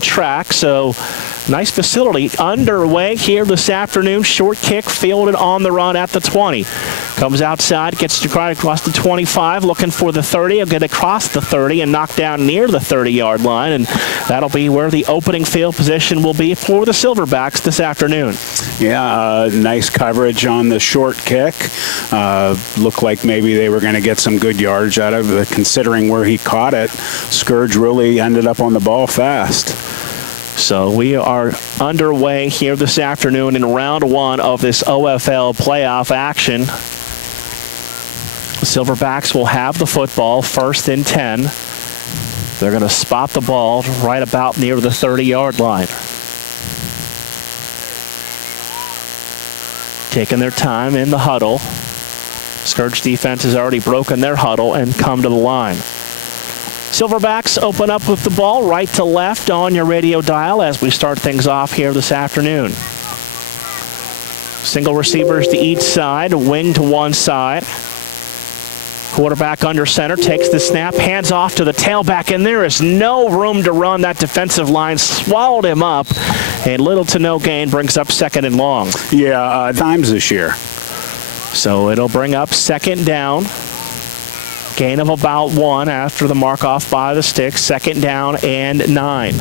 track, so nice facility underway here this afternoon. Short kick fielded on the run at the 20. Comes outside, gets to right across the 25, looking for the 30. He'll get across the 30 and knock down near the 30-yard line, and that'll be where the opening field position will be for the Silverbacks this afternoon. Yeah, nice coverage on the short kick. Looked like maybe they were going to get some good yardage out of it, considering where he caught it. Scourge really ended up on the ball fast. So we are underway here this afternoon in round one of this OFL playoff action. The Silverbacks will have the football, 1st and 10. They're going to spot the ball right about near the 30-yard line. Taking their time in the huddle. Scourge defense has already broken their huddle and come to the line. Silverbacks open up with the ball right to left on your radio dial as we start things off here this afternoon. Single receivers to each side, wing to one side. Quarterback under center, takes the snap, hands off to the tailback, and there is no room to run. That defensive line swallowed him up, and little to no gain brings up 2nd and long. Yeah, times this year. So it'll bring up 2nd down. Gain of about 1 after the mark off by the sticks. 2nd down and 9.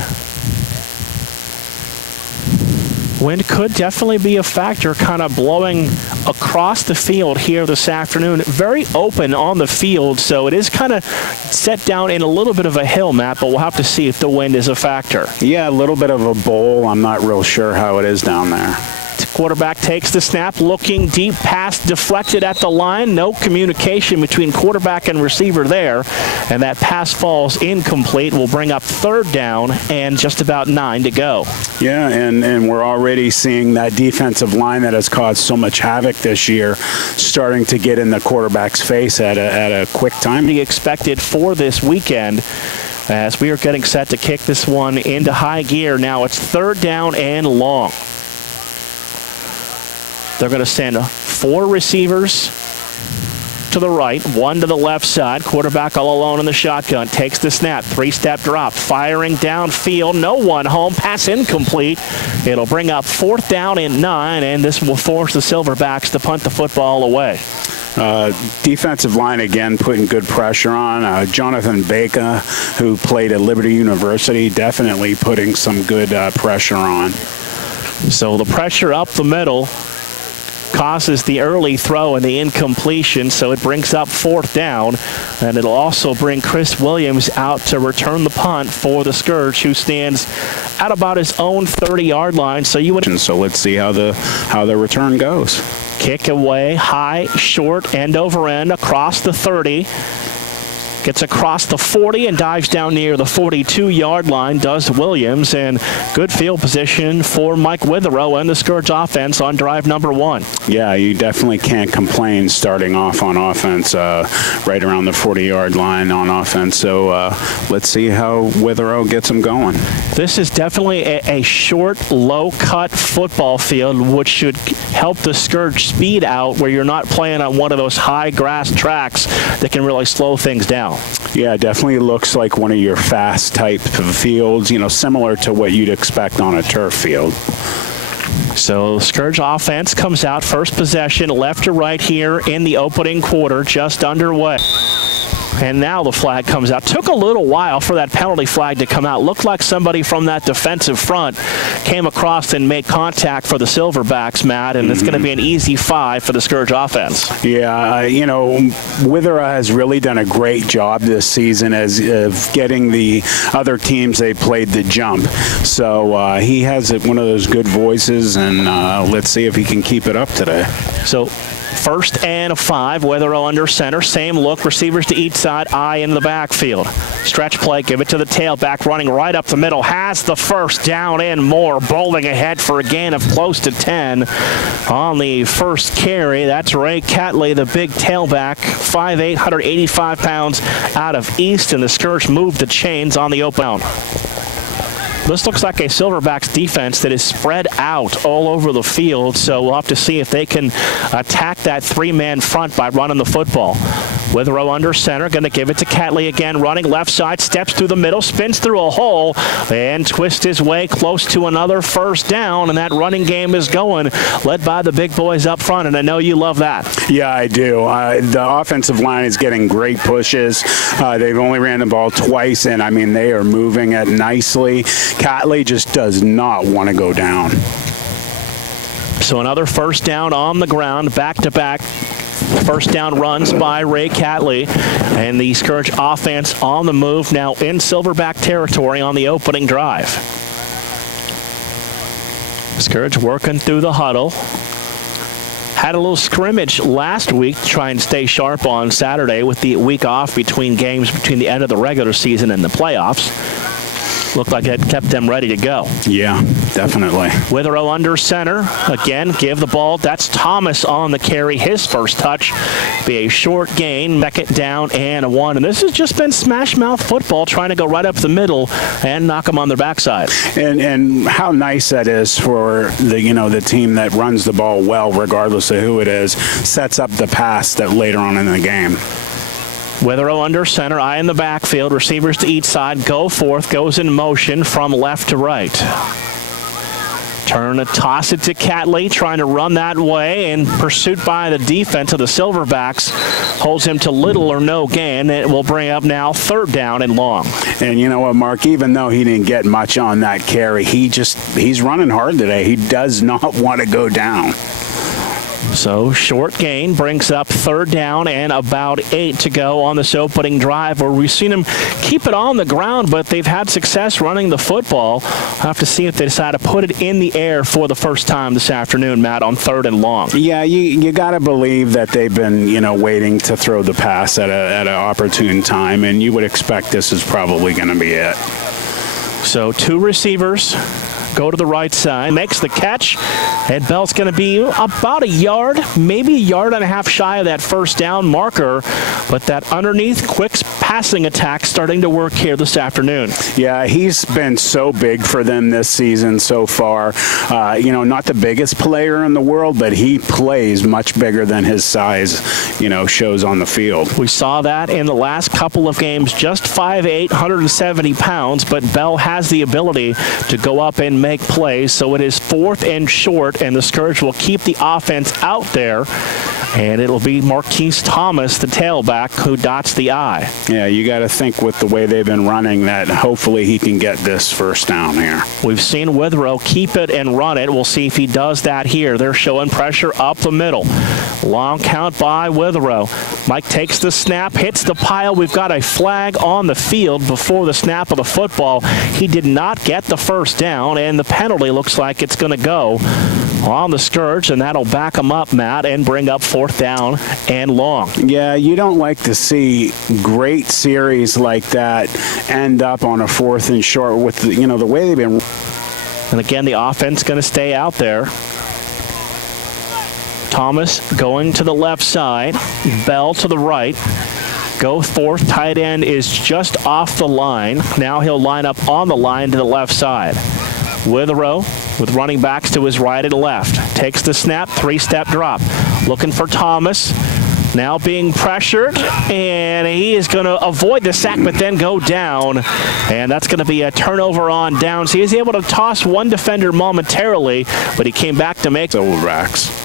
Wind could definitely be a factor, kind of blowing across the field here this afternoon. Very open on the field, so it is kind of set down in a little bit of a hill, Matt, but we'll have to see if the wind is a factor. Yeah, a little bit of a bowl. I'm not real sure how it is down there. Quarterback takes the snap, looking deep, pass deflected at the line. No communication between quarterback and receiver there, and that pass falls incomplete. Will bring up 3rd down and just about 9 to go. Yeah, and we're already seeing that defensive line that has caused so much havoc this year starting to get in the quarterback's face at a quick time. The expected for this weekend as we are getting set to kick this one into high gear. Now it's 3rd down and long. They're going to send 4 receivers to the right, 1 to the left side. Quarterback all alone in the shotgun. Takes the snap. 3-step drop. Firing downfield. No one home. Pass incomplete. It'll bring up 4th down and 9, and this will force the Silverbacks to punt the football away. Defensive line again putting good pressure on. Jonathan Baker, who played at Liberty University, definitely putting some good pressure on. So the pressure up the middle causes the early throw and the incompletion, so it brings up 4th down, and it'll also bring Chris Williams out to return the punt for the Scourge, who stands at about his own 30-yard line. So let's see how the return goes. Kick away, high, short, end over end, across the 30. Gets across the 40 and dives down near the 42-yard line, does Williams, and good field position for Mike Witherow and the Scourge offense on drive number 1. Yeah, you definitely can't complain starting off on offense right around the 40-yard line on offense. So let's see how Witherow gets them going. This is definitely a short, low-cut football field, which should help the Scourge speed out where you're not playing on one of those high grass tracks that can really slow things down. Yeah, definitely looks like one of your fast type of fields, similar to what you'd expect on a turf field. So Scourge offense comes out, first possession, left to right here in the opening quarter, just underway. And now the flag comes out. Took a little while for that penalty flag to come out. Looked like somebody from that defensive front came across and made contact for the Silverbacks, Matt, and it's going to be an easy 5 for the Scourge offense. Yeah, Witherow has really done a great job this season of getting the other teams they played the jump. So he has one of those good voices, and let's see if he can keep it up today. So 1st and 5, Witherow under center. Same look, receivers to each side, eye in the backfield. Stretch play, give it to the tailback, running right up the middle. Has the 1st down and more. Bowling ahead for a gain of close to 10 on the first carry. That's Ray Catley, the big tailback, 5'8", 185 pounds out of Easton. The Scourge moved the chains on the open. This looks like a Silverbacks defense that is spread out all over the field, so we'll have to see if they can attack that 3-man front by running the football. Withrow under center, going to give it to Catley again, running left side, steps through the middle, spins through a hole, and twists his way close to another first down, and that running game is going, led by the big boys up front, and I know you love that. Yeah, I do. The offensive line is getting great pushes. They've only ran the ball twice, and, I mean, they are moving it nicely. Catley just does not want to go down. So another first down on the ground, back-to-back first down runs by Ray Catley, and the Scourge offense on the move now in Silverback territory on the opening drive. Scourge working through the huddle. Had a little scrimmage last week to try and stay sharp on Saturday with the week off between games between the end of the regular season and the playoffs. Looked like it kept them ready to go. Yeah, definitely. Withrow under center. Again, give the ball. That's Thomas on the carry. His first touch. Be a short gain. Second down and 1. And this has just been smash mouth football, trying to go right up the middle and knock them on their backside. And how nice that is for the team that runs the ball well, regardless of who it is, sets up the pass that later on in the game. Withrow under center, eye in the backfield, receivers to each side, go forth, goes in motion from left to right. Turn to toss it to Catley, trying to run that way, and pursuit by the defense of the Silverbacks holds him to little or no gain. It will bring up now third down and long. And you know what, Mark, even though he didn't get much on that carry, he's running hard today. He does not want to go down. So short gain brings up third down and about 8 to go on this opening drive, where we've seen them keep it on the ground, but they've had success running the football. We'll have to see if they decide to put it in the air for the first time this afternoon, Matt, on third and long. Yeah, you got to believe that they've been, waiting to throw the pass at an opportune time, and you would expect this is probably going to be it. So 2 receivers go to the right side, makes the catch, and Bell's going to be about a yard, maybe a yard and a half shy of that first down marker, but that underneath quick passing attack starting to work here this afternoon. Yeah, he's been so big for them this season so far. Not the biggest player in the world, but he plays much bigger than his size, shows on the field. We saw that in the last couple of games, just 5'8", 170 pounds, but Bell has the ability to go up and make plays, so it is fourth and short, and the Scourge will keep the offense out there, and it'll be Marquise Thomas, the tailback, who dots the I. Yeah, you got to think with the way they've been running that hopefully he can get this first down here. We've seen Withrow keep it and run it. We'll see if he does that here. They're showing pressure up the middle. Long count by Withrow. Mike takes the snap, hits the pile. We've got a flag on the field before the snap of the football. He did not get the first down, and the penalty looks like it's going to go on the Scourge, and that'll back him up, Matt, and bring up fourth down and long. Yeah, you don't like to see great series like that end up on a fourth and short with the way they've been. And again, the offense going to stay out there. Thomas going to the left side, Bell to the right. Go forth, tight end is just off the line. Now he'll line up on the line to the left side. Withrow with running backs to his right and left. Takes the snap, 3-step drop. Looking for Thomas. Now being pressured, and he is going to avoid the sack, but then go down. And that's going to be a turnover on downs. He is able to toss one defender momentarily, but he came back to make Silverbacks.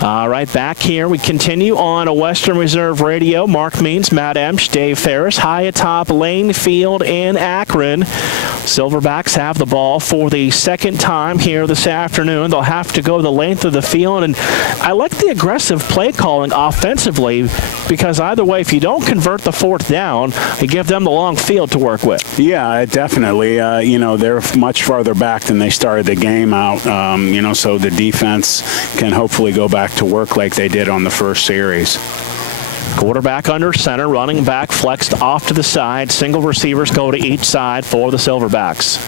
All right, back here. We continue on a Western Reserve Radio. Mark Means, Matt Emsch, Dave Ferris, high atop Lane Field in Akron. Silverbacks have the ball for the second time here this afternoon. They'll have to go the length of the field, and I like the aggressive play calling offensively, because either way, if you don't convert the fourth down, you give them the long field to work with. Yeah, definitely. They're much farther back than they started the game out, so the defense can hopefully go back to work like they did on the first series. Quarterback under center, running back flexed off to the side. Single receivers go to each side for the Silverbacks.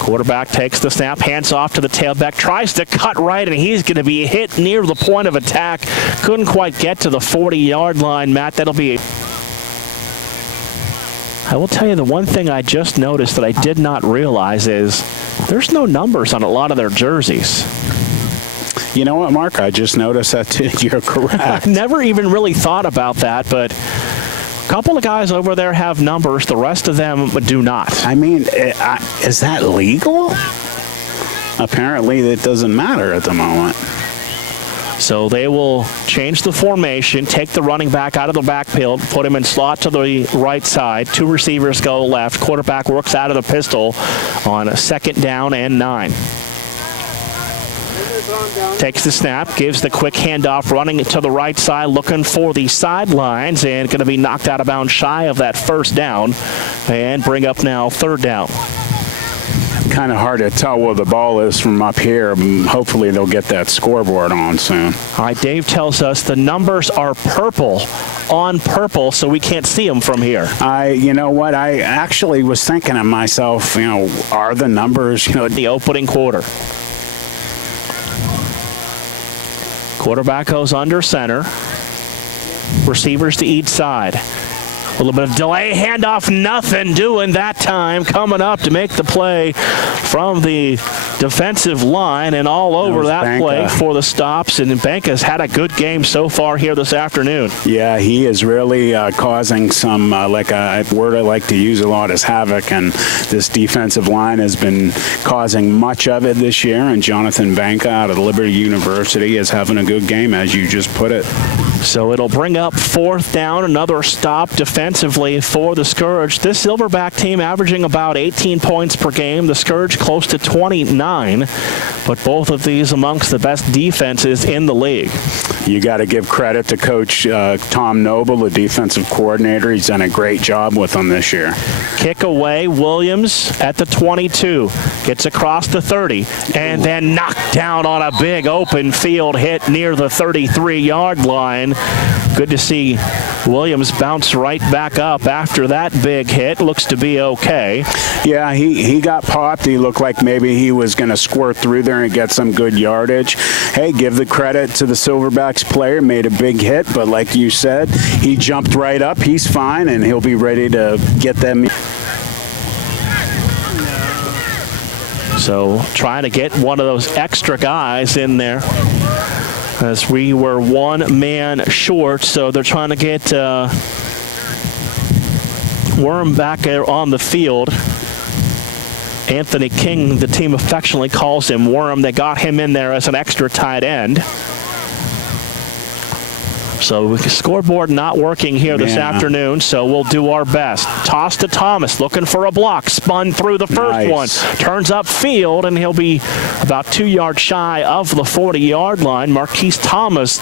Quarterback takes the snap, hands off to the tailback, tries to cut right, and he's going to be hit near the point of attack. Couldn't quite get to the 40-yard line, Matt. That'll be... I will tell you, the one thing I just noticed that I did not realize is there's no numbers on a lot of their jerseys. You know what, Mark? I just noticed that too. You're correct. I never even really thought about that, but a couple of guys over there have numbers. The rest of them do not. I mean, is that legal? Apparently, it doesn't matter at the moment. So they will change the formation, take the running back out of the backfield, put him in slot to the right side. 2 receivers go left. Quarterback works out of the pistol on a 2nd down and 9. Takes the snap, gives the quick handoff, running to the right side, looking for the sidelines, and going to be knocked out of bounds shy of that 1st down, and bring up now 3rd down. Kind of hard to tell where the ball is from up here. Hopefully they'll get that scoreboard on soon. All right, Dave tells us the numbers are purple, on purple, so we can't see them from here. You know what? I actually was thinking to myself, are the numbers, the opening quarter. Quarterback goes under center. Receivers to each side. A little bit of delay, handoff, nothing doing that time. Coming up to make the play from the defensive line and all over that play for the stops. And Banka's had a good game so far here this afternoon. Yeah, he is really causing some, like a word I like to use a lot is havoc. And this defensive line has been causing much of it this year. And Jonathan Banka out of Liberty University is having a good game, as you just put it. So it'll bring up 4th down, another stop defensively for the Scourge. This Silverback team averaging about 18 points per game. The Scourge close to 29, but both of these amongst the best defenses in the league. You got to give credit to Coach Tom Noble, the defensive coordinator. He's done a great job with them this year. Kick away, Williams at the 22. Gets across the 30, and then knocked down on a big open field hit near the 33-yard line. Good to see Williams bounce right back up after that big hit. Looks to be okay. Yeah, he got popped. He looked like maybe he was going to squirt through there and get some good yardage. Hey, give the credit to the Silverbacks player. Made a big hit, but like you said, he jumped right up. He's fine, and he'll be ready to get them. So trying to get one of those extra guys in there, as we were 1 man short. So they're trying to get Worm back there on the field. Anthony King, the team affectionately calls him Worm. They got him in there as an extra tight end. So scoreboard not working here this afternoon, so we'll do our best. Toss to Thomas, looking for a block. Spun through the first one. Turns up field, and he'll be about 2 yards shy of the 40-yard line. Marquise Thomas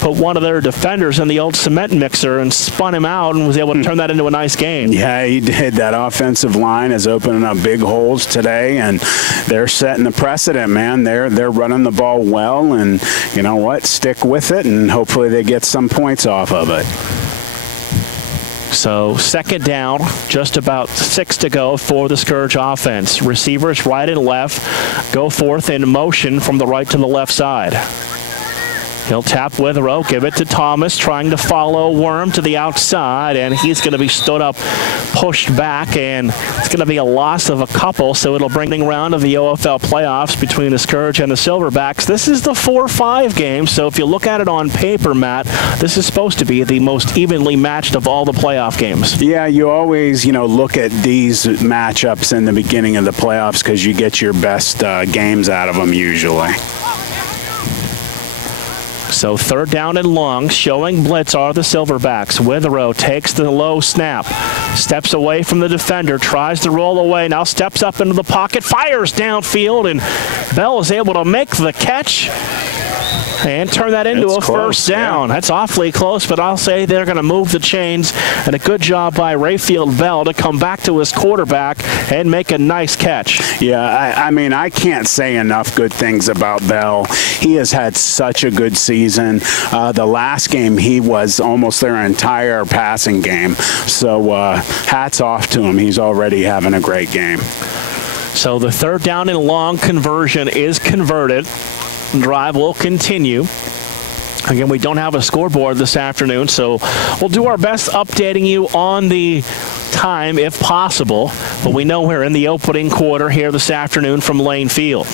put one of their defenders in the old cement mixer and spun him out and was able to turn that into a nice game. Yeah, he did. That offensive line is opening up big holes today, and they're setting the precedent, man. They're running the ball well, and you know what? Stick with it, and hopefully they get some points off of it. So 2nd down, just about 6 to go for the Scourge offense. Receivers right and left go forth in motion from the right to the left side. He'll tap Withrow, give it to Thomas, trying to follow Worm to the outside, and he's going to be stood up, pushed back, and it's going to be a loss of a couple, so it'll bring around to the OFL playoffs between the Scourge and the Silverbacks. This is the 4-5 game, so if you look at it on paper, Matt, this is supposed to be the most evenly matched of all the playoff games. Yeah, you always, look at these matchups in the beginning of the playoffs because you get your best games out of them usually. So 3rd down and long, showing blitz are the Silverbacks. Withrow takes the low snap, steps away from the defender, tries to roll away, now steps up into the pocket, fires downfield, and Bell is able to make the catch and turn that into a first down. That's awfully close, but I'll say they're going to move the chains, and a good job by Rayfield Bell to come back to his quarterback and make a nice catch. Yeah, I mean, I can't say enough good things about Bell. He has had such a good season. The last game, he was almost their entire passing game. So hats off to him. He's already having a great game. So the 3rd down and long conversion is converted. Drive will continue. Again, we don't have a scoreboard this afternoon, so we'll do our best updating you on the time if possible, but we know we're in the opening quarter here this afternoon from Lane Field.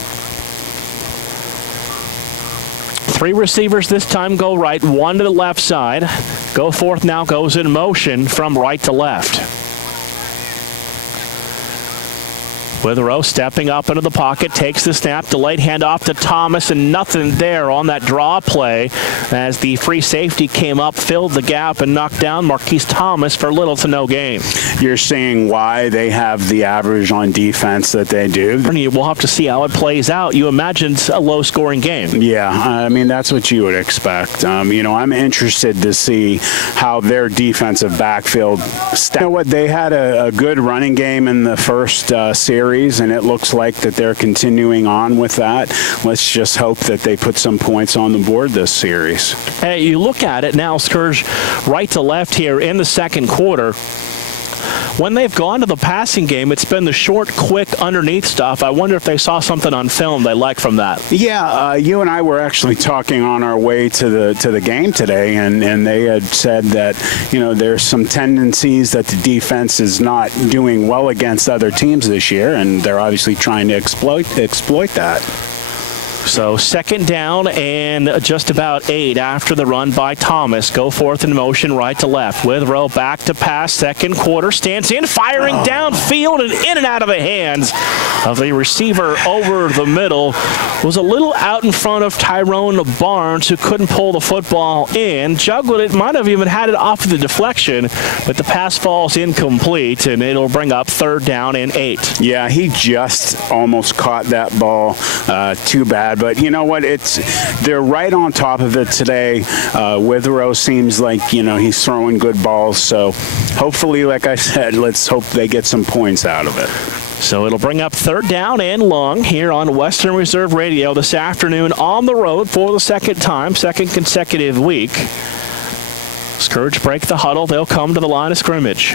3 receivers this time go right, 1 to the left side. Go forth now goes in motion from right to left. Withrow stepping up into the pocket, takes the snap, delayed handoff to Thomas, and nothing there on that draw play as the free safety came up, filled the gap, and knocked down Marquise Thomas for little to no gain. You're seeing why they have the average on defense that they do. We'll have to see how it plays out. You imagine a low-scoring game. Yeah, I mean, that's what you would expect. I'm interested to see how their defensive backfield they had a good running game in the first series, and it looks like that they're continuing on with that. Let's just hope that they put some points on the board this series. Hey, you look at it now, Scourge, right to left here in the second quarter. When they've gone to the passing game, it's been the short, quick, underneath stuff. I wonder if they saw something on film they like from that. Yeah, you and I were actually talking on our way to the game today, and they had said that, there's some tendencies that the defense is not doing well against other teams this year, and they're obviously trying to exploit that. So second down and just about 8 after the run by Thomas. Go forth in motion right to left. Withrow back to pass. Second quarter. Stands in, firing downfield and in and out of the hands of the receiver over the middle. Was a little out in front of Tyrone Barnes, who couldn't pull the football in. Juggled it, might have even had it off of the deflection, but the pass falls incomplete, and it'll bring up third down and 8. Yeah, he just almost caught that ball. Too bad. But you know what? They're right on top of it today. Withrow seems like, he's throwing good balls. So hopefully, like I said, let's hope they get some points out of it. So it'll bring up third down and long here on Western Reserve Radio this afternoon on the road for the second consecutive week. Scourge break the huddle. They'll come to the line of scrimmage.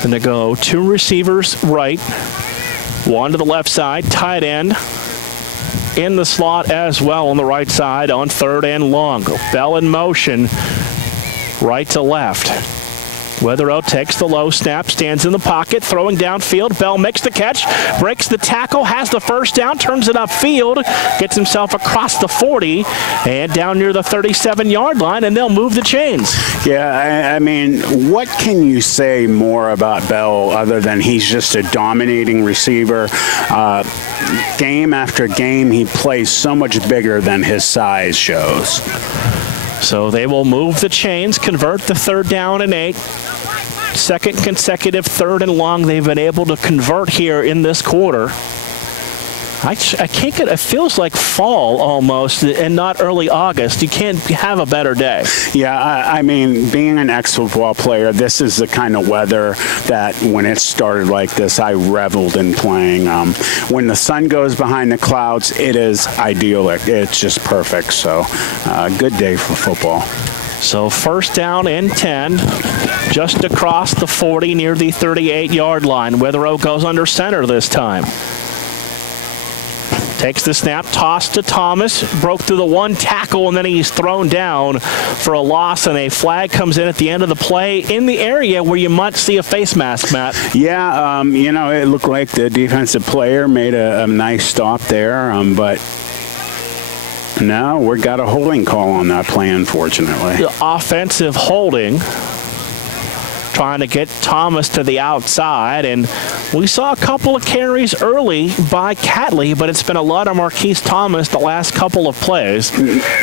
Then they go 2 receivers right, 1 to the left side, tight end in the slot as well on the right side on third and long. Bell in motion, right to left. Withrow takes the low snap, stands in the pocket, throwing downfield. Bell makes the catch, breaks the tackle, has the first down, turns it upfield, gets himself across the 40 and down near the 37-yard line, and they'll move the chains. Yeah, I mean, what can you say more about Bell other than he's just a dominating receiver? Game after game, he plays so much bigger than his size shows. So they will move the chains, convert the third down and 8. Second consecutive third and long they've been able to convert here in this quarter. I can't get, it feels like fall almost and not early August. You can't have a better day. Yeah, I mean, being an ex-football player, this is the kind of weather that when it started like this, I reveled in playing. When the sun goes behind the clouds, it is idyllic. It's just perfect. So, good day for football. So first down and 10, just across the 40 near the 38-yard line. Withrow goes under center this time. Takes the snap, toss to Thomas, broke through the 1 tackle, and then he's thrown down for a loss, and a flag comes in at the end of the play in the area where you might see a face mask, Matt. Yeah, it looked like the defensive player made a nice stop there, but no, we got a holding call on that play, unfortunately. The offensive holding, trying to get Thomas to the outside, and we saw a couple of carries early by Catley, but it's been a lot of Marquise Thomas the last couple of plays.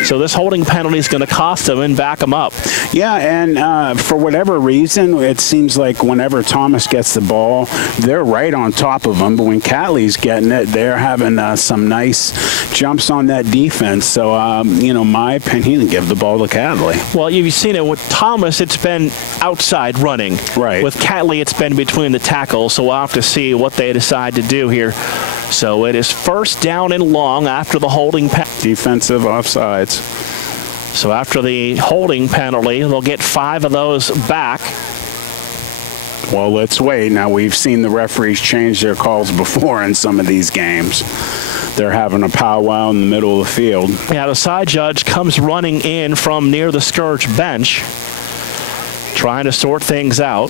So this holding penalty is going to cost him and back him up. Yeah, and for whatever reason, it seems like whenever Thomas gets the ball, they're right on top of him, but when Catley's getting it, they're having some nice jumps on that defense. So, my opinion, give the ball to Catley. Well, you've seen it with Thomas, it's been outside running. Right. With Catley, it's been between the tackles, so we'll have to see what they decide to do here. So it is first down and long after the holding penalty. Defensive offsides. So after the holding penalty, they'll get 5 of those back. Well, let's wait. Now, we've seen the referees change their calls before in some of these games. They're having a powwow in the middle of the field. Yeah, the side judge comes running in from near the Scourge bench, trying to sort things out.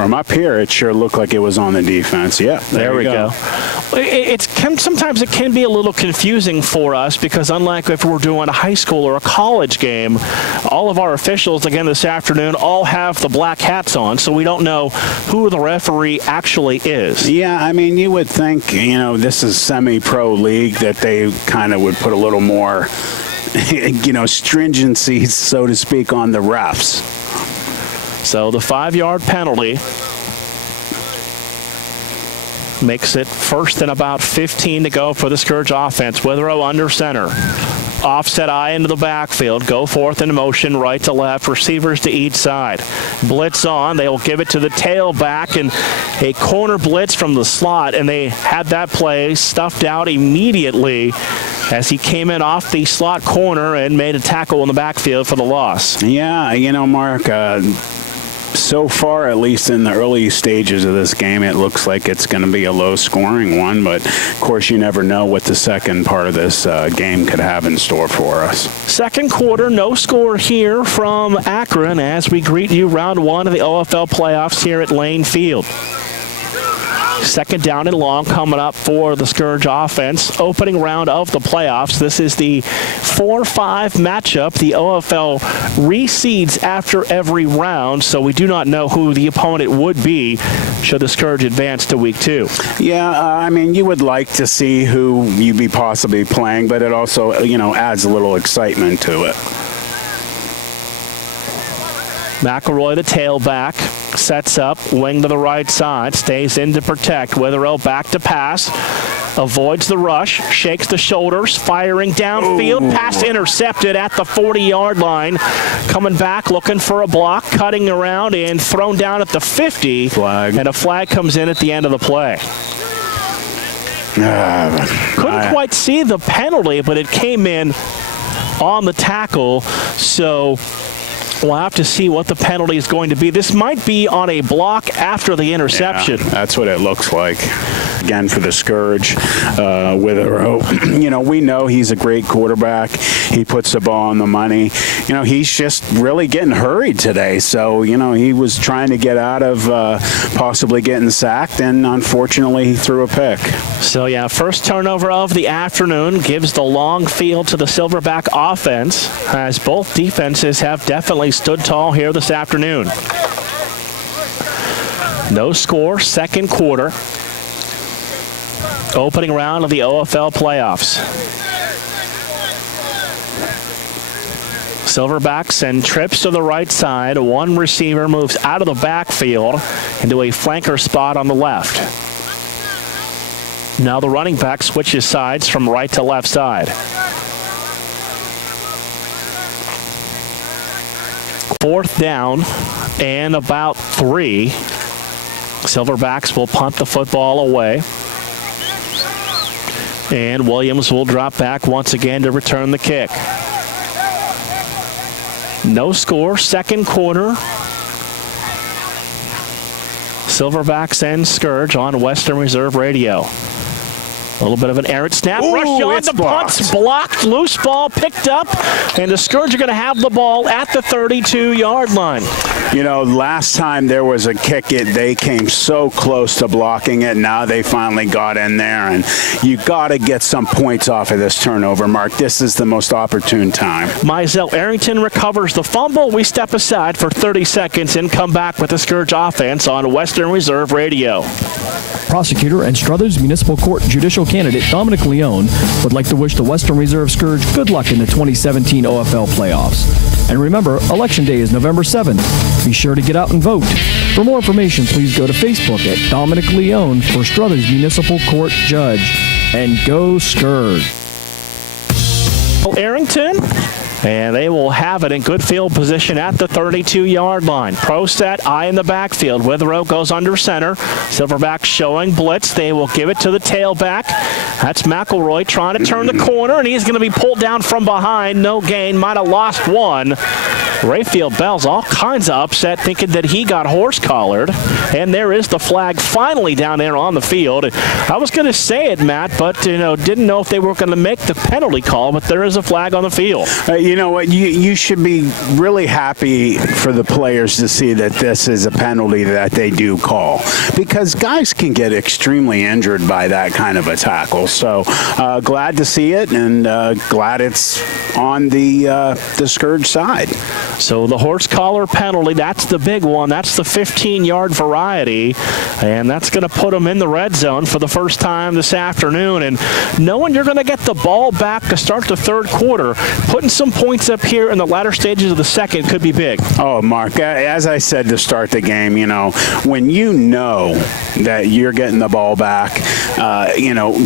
From up here, it sure looked like it was on the defense. Yeah, there we go. Sometimes it can be a little confusing for us because unlike if we're doing a high school or a college game, all of our officials, again this afternoon, all have the black hats on, so we don't know who the referee actually is. Yeah, I mean, you would think, this is semi-pro league, that they kind of would put a little more, stringency, so to speak, on the refs. So the 5-yard penalty makes it first and about 15 to go for the Scourge offense. Withrow under center. Offset eye into the backfield. Go forth in motion, right to left. Receivers to each side. Blitz on. They will give it to the tailback, and a corner blitz from the slot, and they had that play stuffed out immediately as he came in off the slot corner and made a tackle in the backfield for the loss. Yeah, Mark, so far, at least in the early stages of this game, it looks like it's going to be a low-scoring one, but of course you never know what the second part of this game could have in store for us. Second quarter, no score here from Akron as we greet you round one of the OFL playoffs here at Lane Field. Second down and long coming up for the Scourge offense. Opening round of the playoffs. This is the 4-5 matchup. The OFL reseeds after every round, so we do not know who the opponent would be should the Scourge advance to week 2. Yeah, you would like to see who you'd be possibly playing, but it also, adds a little excitement to it. McElroy, the tailback, sets up, wing to the right side, stays in to protect. Withrow back to pass, avoids the rush, shakes the shoulders, firing downfield. Ooh. Pass intercepted at the 40-yard line. Coming back, looking for a block, cutting around, and thrown down at the 50. Flag. And a flag comes in at the end of the play. Couldn't quite see the penalty, but it came in on the tackle, so we'll have to see what the penalty is going to be. This might be on a block after the interception. Yeah, that's what it looks like. Again, for the Scourge, Withrow, we know he's a great quarterback. He puts the ball on the money. He's just really getting hurried today. So, he was trying to get out of possibly getting sacked, and unfortunately he threw a pick. So, yeah, first turnover of the afternoon gives the long field to the Silverback offense, as both defenses have definitely stood tall here this afternoon. No score, second quarter. Opening round of the OFL playoffs. Silverbacks send trips to the right side. One receiver moves out of the backfield into a flanker spot on the left. Now the running back switches sides from right to left side. Fourth down and about 3. Silverbacks will punt the football away. And Williams will drop back once again to return the kick. No score, second quarter. Silverbacks and Scourge on Western Reserve Radio. A little bit of an errant snap. Ooh, rush on, the punt's blocked. Loose ball picked up, and the Scourge are going to have the ball at the 32-yard line. Last time there was a kick, they came so close to blocking it. Now they finally got in there, and you got to get some points off of this turnover, Mark. This is the most opportune time. Mizell Arrington recovers the fumble. We step aside for 30 seconds and come back with the Scourge offense on Western Reserve Radio. Prosecutor and Struthers Municipal Court Judicial Candidate Dominic Leone would like to wish the Western Reserve Scourge good luck in the 2017 OFL playoffs. And remember, Election Day is November 7th. Be sure to get out and vote. For more information, please go to Facebook at Dominic Leone for Struthers Municipal Court Judge. And go Scourge. Arrington, and they will have it in good field position at the 32-yard line. Pro set, eye in the backfield. Withrow goes under center. Silverback showing blitz. They will give it to the tailback. That's McElroy trying to turn the corner, and he's going to be pulled down from behind. No gain. Might have lost one. Rayfield Bell's all kinds of upset, thinking that he got horse-collared. And there is the flag finally down there on the field. I was going to say it, Matt, but didn't know if they were going to make the penalty call, but there is a flag on the field. You know what? You should be really happy for the players to see that this is a penalty that they do call, because guys can get extremely injured by that kind of a tackle. So glad to see it, and glad it's on the Scourge side. So the horse collar penalty, that's the big one. That's the 15-yard variety, and that's going to put them in the red zone for the first time this afternoon. And knowing you're going to get the ball back to start the third quarter, putting some points up here in the latter stages of the second could be big. Oh, Mark, as I said to start the game, when you know that you're getting the ball back,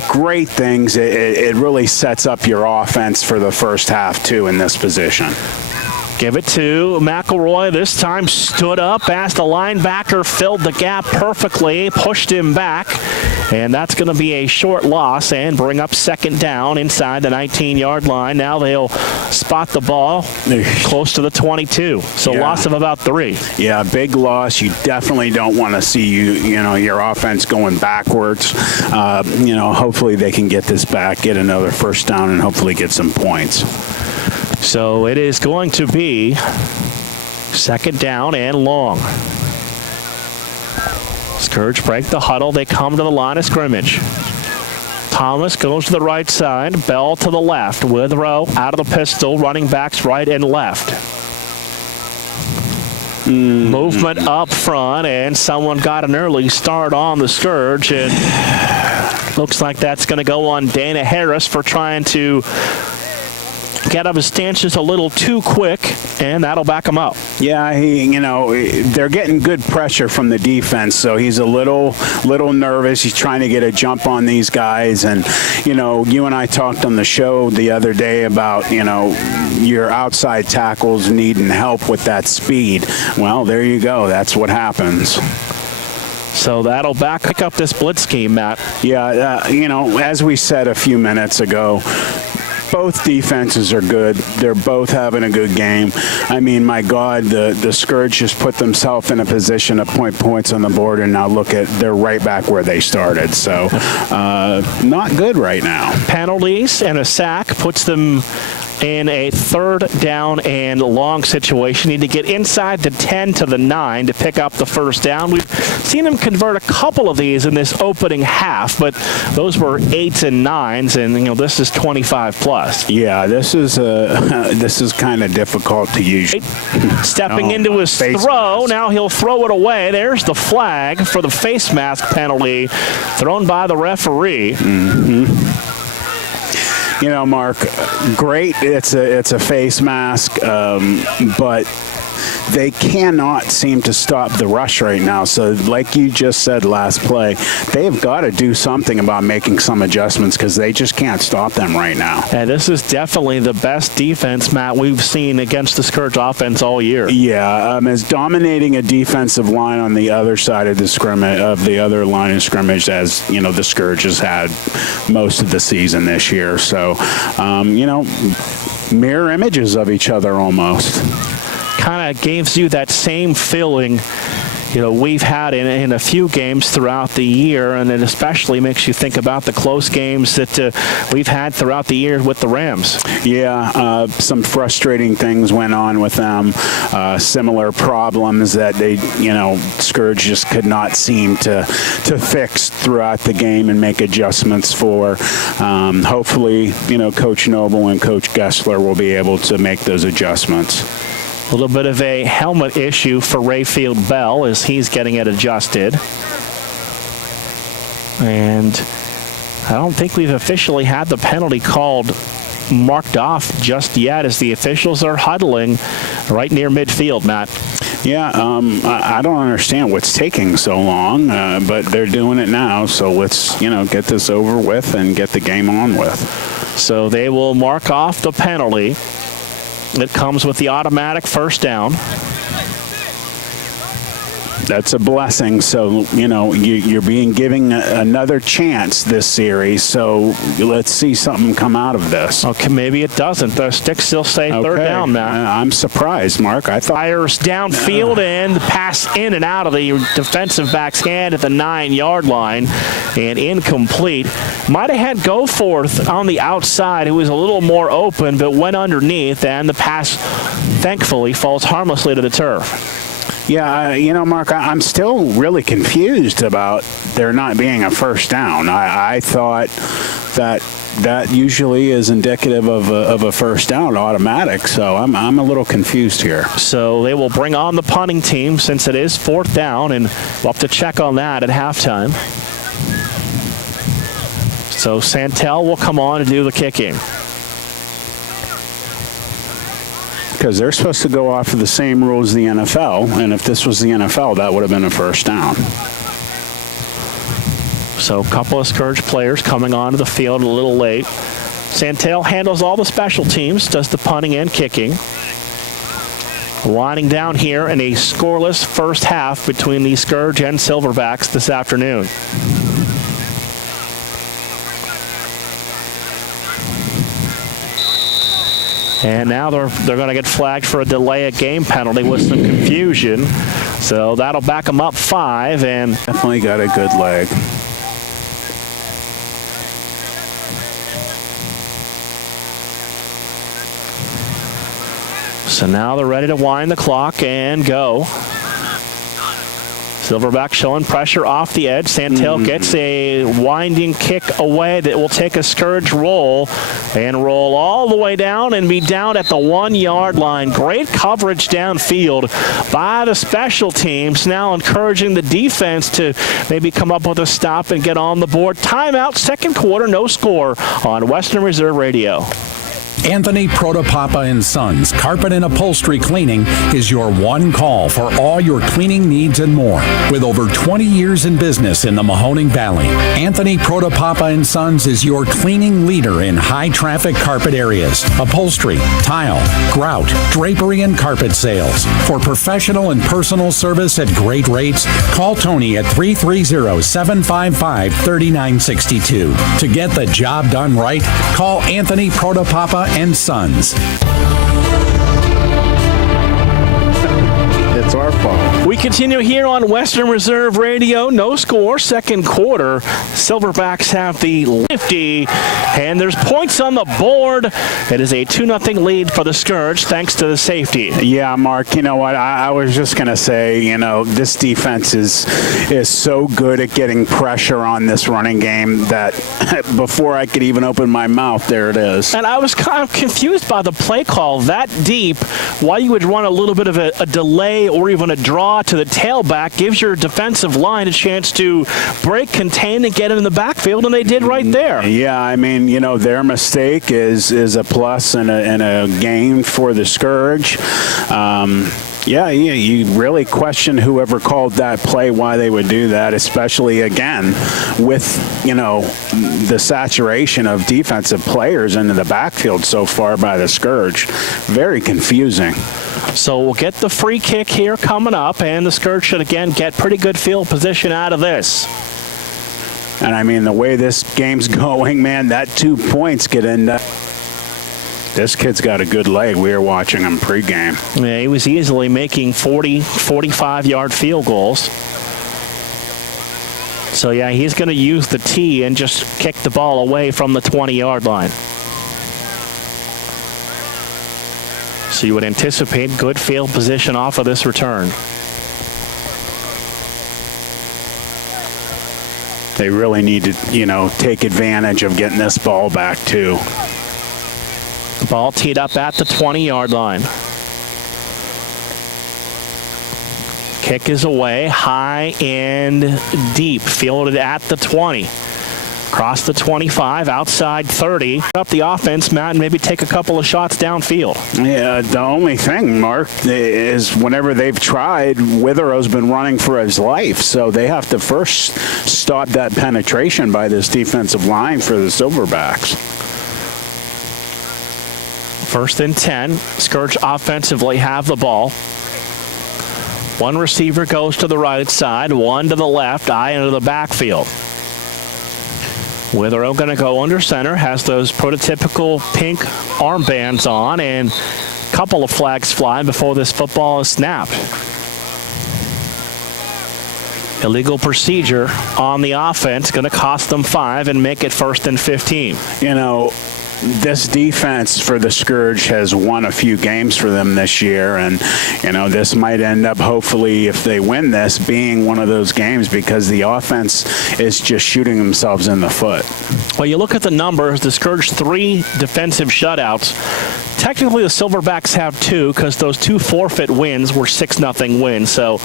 great things. It really sets up your offense for the first half, too, in this position. Give it to McElroy. This time stood up as the linebacker filled the gap perfectly, pushed him back, and that's going to be a short loss and bring up second down inside the 19-yard line. Now they'll spot the ball close to the 22, so loss of about 3. Yeah, big loss. You definitely don't want to see your offense going backwards. Hopefully they can get this back, get another first down, and hopefully get some points. So it is going to be second down and long. Scourge break the huddle. They come to the line of scrimmage. Thomas goes to the right side. Bell to the left. Withrow out of the pistol. Running backs right and left. Movement up front, and someone got an early start on the Scourge. And looks like that's going to go on Dana Harris for trying to get up his stance just a little too quick, and that'll back him up. Yeah, they're getting good pressure from the defense, so he's a little nervous. He's trying to get a jump on these guys, and you and I talked on the show the other day about your outside tackles needing help with that speed. Well, there you go. That's what happens. So that'll back up this blitz scheme, Matt. Yeah, as we said a few minutes ago, both defenses are good. They're both having a good game. I mean, my God, the Scourge just put themselves in a position to point points on the board, and now they're right back where they started. So not good right now. Penalties and a sack puts them in a third down and long situation. Need to get inside the 10 to the 9 to pick up the first down. We've seen them convert a couple of these in this opening half, but those were 8s and 9s, and this is 25 plus. Yeah, this is kind of difficult to use. Stepping into his throw, mask. Now he'll throw it away. There's the flag for the face mask penalty thrown by the referee. Mark, great. It's a face mask, but they cannot seem to stop the rush right now. So like you just said last play, they've got to do something about making some adjustments, because they just can't stop them right now. And this is definitely the best defense, Matt, we've seen against the Scourge offense all year. Yeah, as dominating a defensive line on the other side of the other line of scrimmage as the Scourge has had most of the season this year. So mirror images of each other almost. Kind of gives you that same feeling we've had in a few games throughout the year, and it especially makes you think about the close games that we've had throughout the year with the Rams. Yeah, some frustrating things went on with them, similar problems that they, Scourge just could not seem to fix throughout the game and make adjustments for. Hopefully, Coach Noble and Coach Gessler will be able to make those adjustments. A little bit of a helmet issue for Rayfield Bell as he's getting it adjusted. And I don't think we've officially had the penalty called marked off just yet, as the officials are huddling right near midfield, Matt. Yeah, I don't understand what's taking so long, but they're doing it now. So let's, get this over with and get the game on with. So they will mark off the penalty. It comes with the automatic first down. That's a blessing. So, you're being given another chance this series. So let's see something come out of this. Okay, maybe it doesn't. The sticks still say third down, Matt. I'm surprised, Mark. I thought fires downfield and pass in and out of the defensive back's hand at the 9-yard line and incomplete. Might have had Goforth on the outside, who was a little more open, but went underneath, and the pass thankfully falls harmlessly to the turf. Yeah, Mark, I'm still really confused about there not being a first down. I thought that usually is indicative of a first down automatic, so I'm a little confused here. So they will bring on the punting team since it is fourth down, and we'll have to check on that at halftime. So Santel will come on to do the kicking. Because they're supposed to go off of the same rules as the NFL, and if this was the NFL, that would have been a first down. So a couple of Scourge players coming onto the field a little late. Santel handles all the special teams, does the punting and kicking. Winding down here in a scoreless first half between the Scourge and Silverbacks this afternoon. And now they're going to get flagged for a delay of game penalty with some confusion. So that'll back them up 5. And definitely got a good leg. So now they're ready to wind the clock and go. Silverback showing pressure off the edge. Santel gets a winding kick away that will take a Scourge roll and roll all the way down and be down at the 1-yard line. Great coverage downfield by the special teams, now encouraging the defense to maybe come up with a stop and get on the board. Timeout, second quarter, no score on Western Reserve Radio. Anthony Protopapa and Sons Carpet and Upholstery Cleaning is your one call for all your cleaning needs and more. With over 20 years in business in the Mahoning Valley, Anthony Protopapa and Sons is your cleaning leader in high-traffic carpet areas, upholstery, tile, grout, drapery, and carpet sales. For professional and personal service at great rates, call Tony at 330-755-3962. To get the job done right, call Anthony Protopapa and Sons. It's our fault. We continue here on Western Reserve Radio. No score, second quarter. Silverbacks have the 50, and there's points on the board. It is a 2-0 lead for the Scourge, thanks to the safety. Yeah, Mark, you know what? I was just going to say, this defense is so good at getting pressure on this running game that before I could even open my mouth, there it is. And I was kind of confused by the play call that deep. Why you would run a little bit of a delay or even a draw to the tailback gives your defensive line a chance to break, contain, and get in the backfield, and they did right there. Yeah, I mean, their mistake is a plus and a gain for the Scourge. Yeah, you really question whoever called that play, why they would do that, especially, again, with, the saturation of defensive players into the backfield so far by the Scourge. Very confusing. So we'll get the free kick here coming up, and the Scourge should, again, get pretty good field position out of this. And, I mean, the way this game's going, man, that 2 points get into... This kid's got a good leg. We were watching him pregame. Yeah, he was easily making 40, 45-yard field goals. So, yeah, he's going to use the tee and just kick the ball away from the 20-yard line. So you would anticipate good field position off of this return. They really need to, take advantage of getting this ball back, too. Ball teed up at the 20-yard line. Kick is away, high and deep, fielded at the 20. Across the 25, outside 30. Up the offense, Matt, and maybe take a couple of shots downfield. Yeah, the only thing, Mark, is whenever they've tried, Witherow's been running for his life. So they have to first stop that penetration by this defensive line for the Silverbacks. First and 10. Scourge offensively have the ball. One receiver goes to the right side, one to the left, eye into the backfield. Withrow going to go under center, has those prototypical pink armbands on, and a couple of flags fly before this football is snapped. Illegal procedure on the offense, going to cost them 5 and make it 1st and 15. You know, this defense for the Scourge has won a few games for them this year, and you know, this might end up, hopefully if they win this, being one of those games because the offense is just shooting themselves in the foot. Well, you look at the numbers, the Scourge 3 defensive shutouts. Technically the Silverbacks have 2 because those 2 forfeit wins were 6-0 wins, so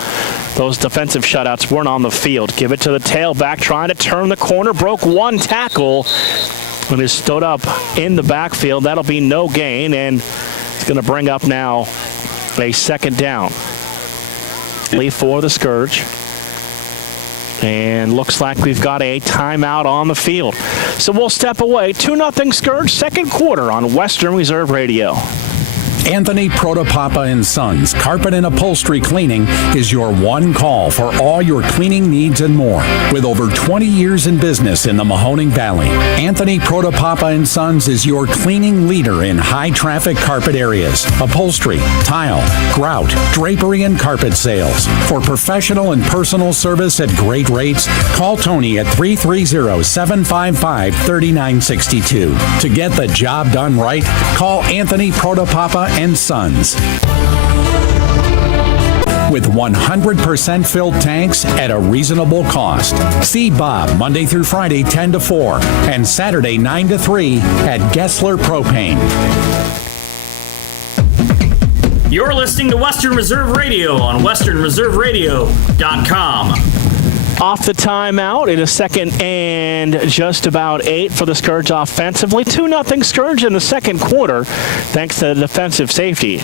those defensive shutouts weren't on the field. Give it to the tailback, trying to turn the corner, broke 1 tackle. When it stood up in the backfield, that'll be no gain, and it's going to bring up now a 2nd down. For the Scourge. And looks like we've got a timeout on the field. So we'll step away. 2-0 Scourge, 2nd quarter on Western Reserve Radio. Anthony Protopapa and Sons Carpet and Upholstery Cleaning is your one call for all your cleaning needs and more. With over 20 years in business in the Mahoning Valley, Anthony Protopapa and Sons is your cleaning leader in high-traffic carpet areas, upholstery, tile, grout, drapery, and carpet sales. For professional and personal service at great rates, call Tony at 330-755-3962. To get the job done right, call Anthony Protopapa and Sons. With 100% filled tanks at a reasonable cost. See Bob Monday through Friday 10 to 4 and Saturday 9 to 3 at Gessler Propane. You're listening to Western Reserve Radio on westernreserveradio.com. Off the timeout in a 2nd and just about 8 for the Scourge offensively. 2-0 Scourge in the 2nd quarter, thanks to the defensive safety.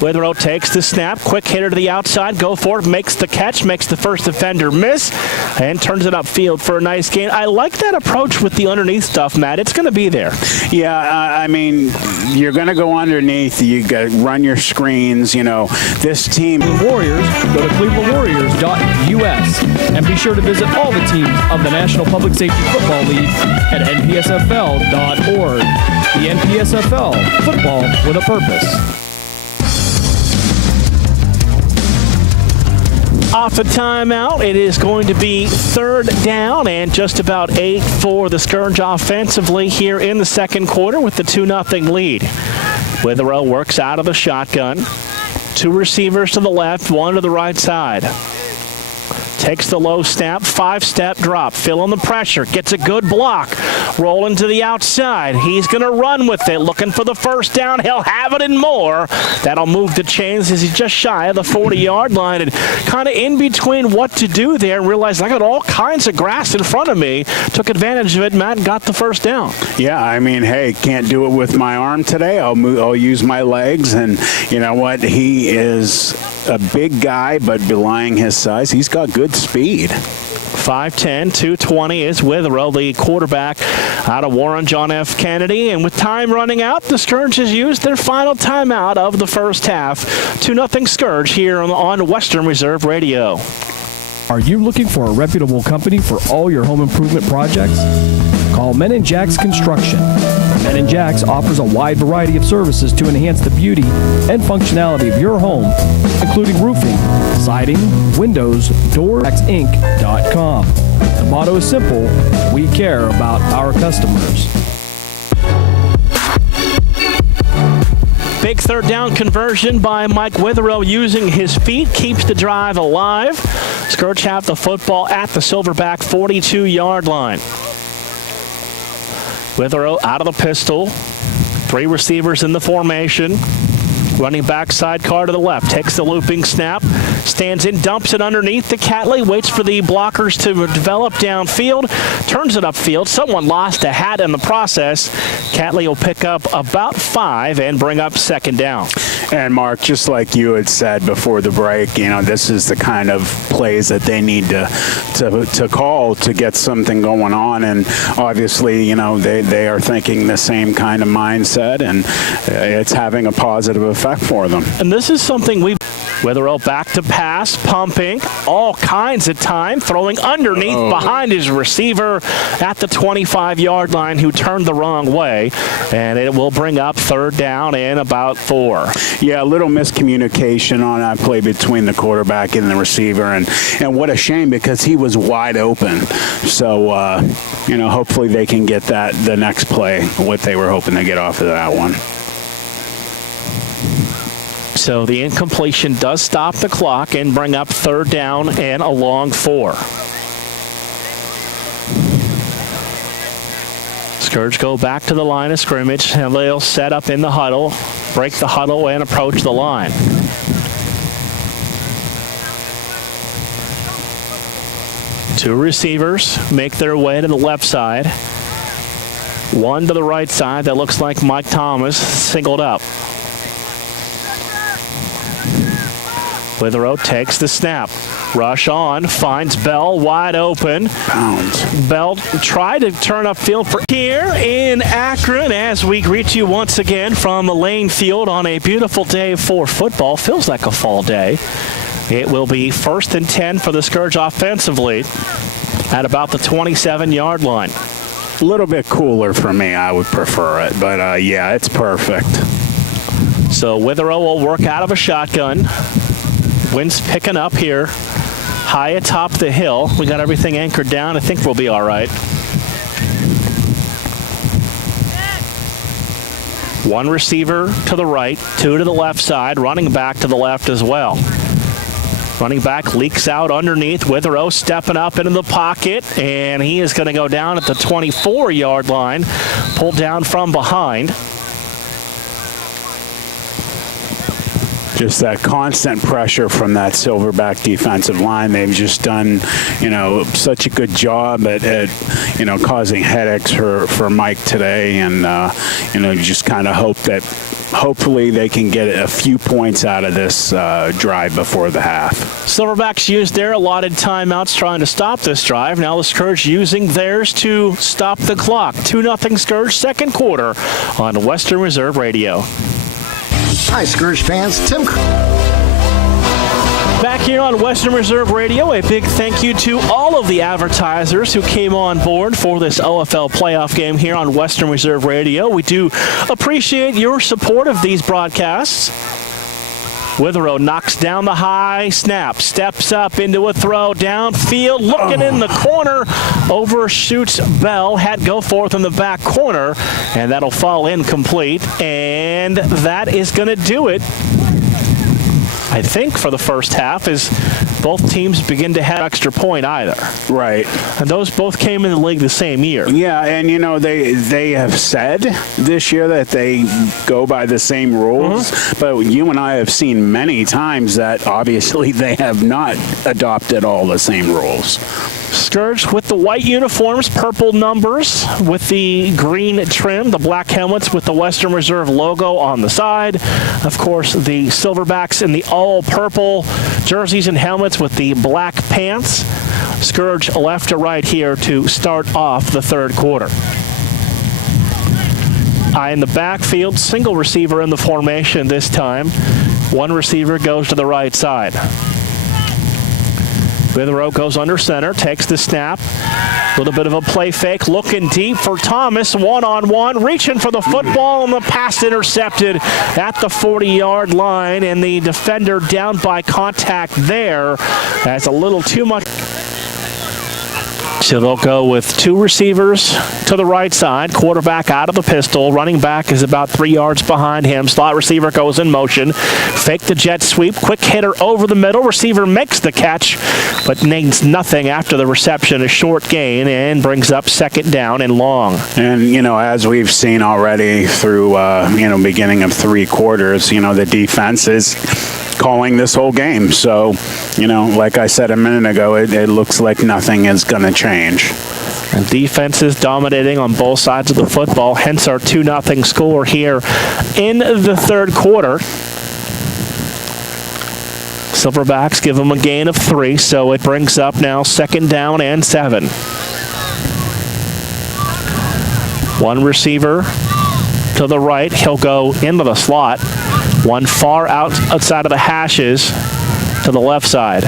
Withrow takes the snap, quick hitter to the outside, go for it, makes the catch, makes the first defender miss, and turns it upfield for a nice gain. I like that approach with the underneath stuff, Matt. It's going to be there. Yeah, I mean, you're going to go underneath. You got to run your screens. You know, this team. The Warriors, go to clevelandwarriors.us and be sure to visit all the teams of the National Public Safety Football League at npsfl.org. The NPSFL, football with a purpose. Off the timeout, it is going to be 3rd down and just about 8 for the Scourge offensively here in the 2nd quarter with the 2-0 lead. Withrow works out of the shotgun. 2 receivers to the left, 1 to the right side. Takes the low snap, 5-step drop, feeling the pressure, gets a good block, rolling to the outside. He's going to run with it, looking for the 1st down. He'll have it and more. That'll move the chains as he's just shy of the 40-yard line and kind of in between what to do there and realized I got all kinds of grass in front of me. Took advantage of it, Matt, and got the 1st down. Yeah, I mean, hey, can't do it with my arm today. I'll use my legs, and you know what? He is a big guy, but belying his size, he's got good speed. 5'10", 220 is Withrow, the quarterback out of Warren John F. Kennedy. And with time running out, the Scourge has used their final timeout of the first half. 2-0 Scourge here on Western Reserve Radio. Are you looking for a reputable company for all your home improvement projects? Call Men & Jacks Construction. Men & Jacks offers a wide variety of services to enhance the beauty and functionality of your home, including roofing, siding, windows, doors, JacksInc.com. The motto is simple: we care about our customers. Big 3rd down conversion by Mike Withrow using his feet, keeps the drive alive. Scourge have the football at the Silverback 42-yard line. Withrow out of the pistol. 3 receivers in the formation. Running back sidecar to the left. Takes the looping snap. Stands in, dumps it underneath the Catley. Waits for the blockers to develop downfield. Turns it upfield. Someone lost a hat in the process. Catley will pick up about 5 and bring up 2nd down. And Mark, just like you had said before the break, you know, this is the kind of plays that they need to call to get something going on. And obviously, you know, they are thinking the same kind of mindset, and it's having a positive effect for them. And this is something Withrow back to pass, pumping all kinds of time, throwing underneath behind his receiver at the 25-yard line who turned the wrong way, and it will bring up third down and about 4. Yeah, a little miscommunication on that play between the quarterback and the receiver, and what a shame because he was wide open. So, hopefully they can get that the next play, what they were hoping to get off of that one. So the incompletion does stop the clock and bring up third down and a long 4. Scourge go back to the line of scrimmage, and they'll set up in the huddle, break the huddle, and approach the line. Two receivers make their way to the left side. One to the right side that looks like Mike Thomas, singled up. Withrow takes the snap. Rush on, finds Bell wide open. Bell tried to turn upfield for here in Akron as we greet you once again from Lane Field on a beautiful day for football. Feels like a fall day. It will be 1st and 10 for the Scourge offensively at about the 27-yard line. A little bit cooler for me. I would prefer it, but yeah, it's perfect. So Withrow will work out of a shotgun. Wind's picking up here, high atop the hill. We got everything anchored down. I think we'll be all right. One receiver to the right, two to the left side, running back to the left as well. Running back leaks out underneath. Withrow stepping up into the pocket, and he is going to go down at the 24-yard line, pulled down from behind. Just that constant pressure from that Silverback defensive line. They've just done, such a good job at causing headaches for Mike today. And, just kind of hope that hopefully they can get a few points out of this drive before the half. Silverbacks used their allotted timeouts trying to stop this drive. Now the Scourge using theirs to stop the clock. 2-0 Scourge, second quarter on Western Reserve Radio. Hi, Scourge fans. Tim. Back here on Western Reserve Radio, a big thank you to all of the advertisers who came on board for this OFL playoff game here on Western Reserve Radio. We do appreciate your support of these broadcasts. Withrow knocks down the high snap, steps up into a throw downfield, looking in the corner, overshoots Bell, had go forth in the back corner, and that'll fall incomplete, and that is going to do it, I think, for the first half, as both teams begin to have extra point either. Right. And those both came in the league the same year. Yeah, and they have said this year that they go by the same rules, but you and I have seen many times that obviously they have not adopted all the same rules. Scourge with the white uniforms, purple numbers with the green trim, the black helmets with the Western Reserve logo on the side. Of course, the Silverbacks in the all-purple jerseys and helmets with the black pants. Scourge left to right here to start off the third quarter. In the backfield, single receiver in the formation this time. One receiver goes to the right side. Withrow goes under center, takes the snap. A little bit of a play fake, looking deep for Thomas, one-on-one, reaching for the football, and the pass intercepted at the 40-yard line, and the defender down by contact there. That's a little too much. So they'll go with two receivers to the right side, quarterback out of the pistol, running back is about 3 yards behind him, slot receiver goes in motion, fake the jet sweep, quick hitter over the middle, receiver makes the catch, but needs nothing after the reception, a short gain, and brings up second down and long. And, as we've seen already through, beginning of three quarters, the defense is calling this whole game. So, like I said a minute ago, it looks like nothing is going to change. And defense is dominating on both sides of the football, hence our 2-0 score here in the third quarter. Silverbacks give them a gain of 3, so it brings up now second down and 7. One receiver to the right. He'll go into the slot. One far outside of the hashes to the left side.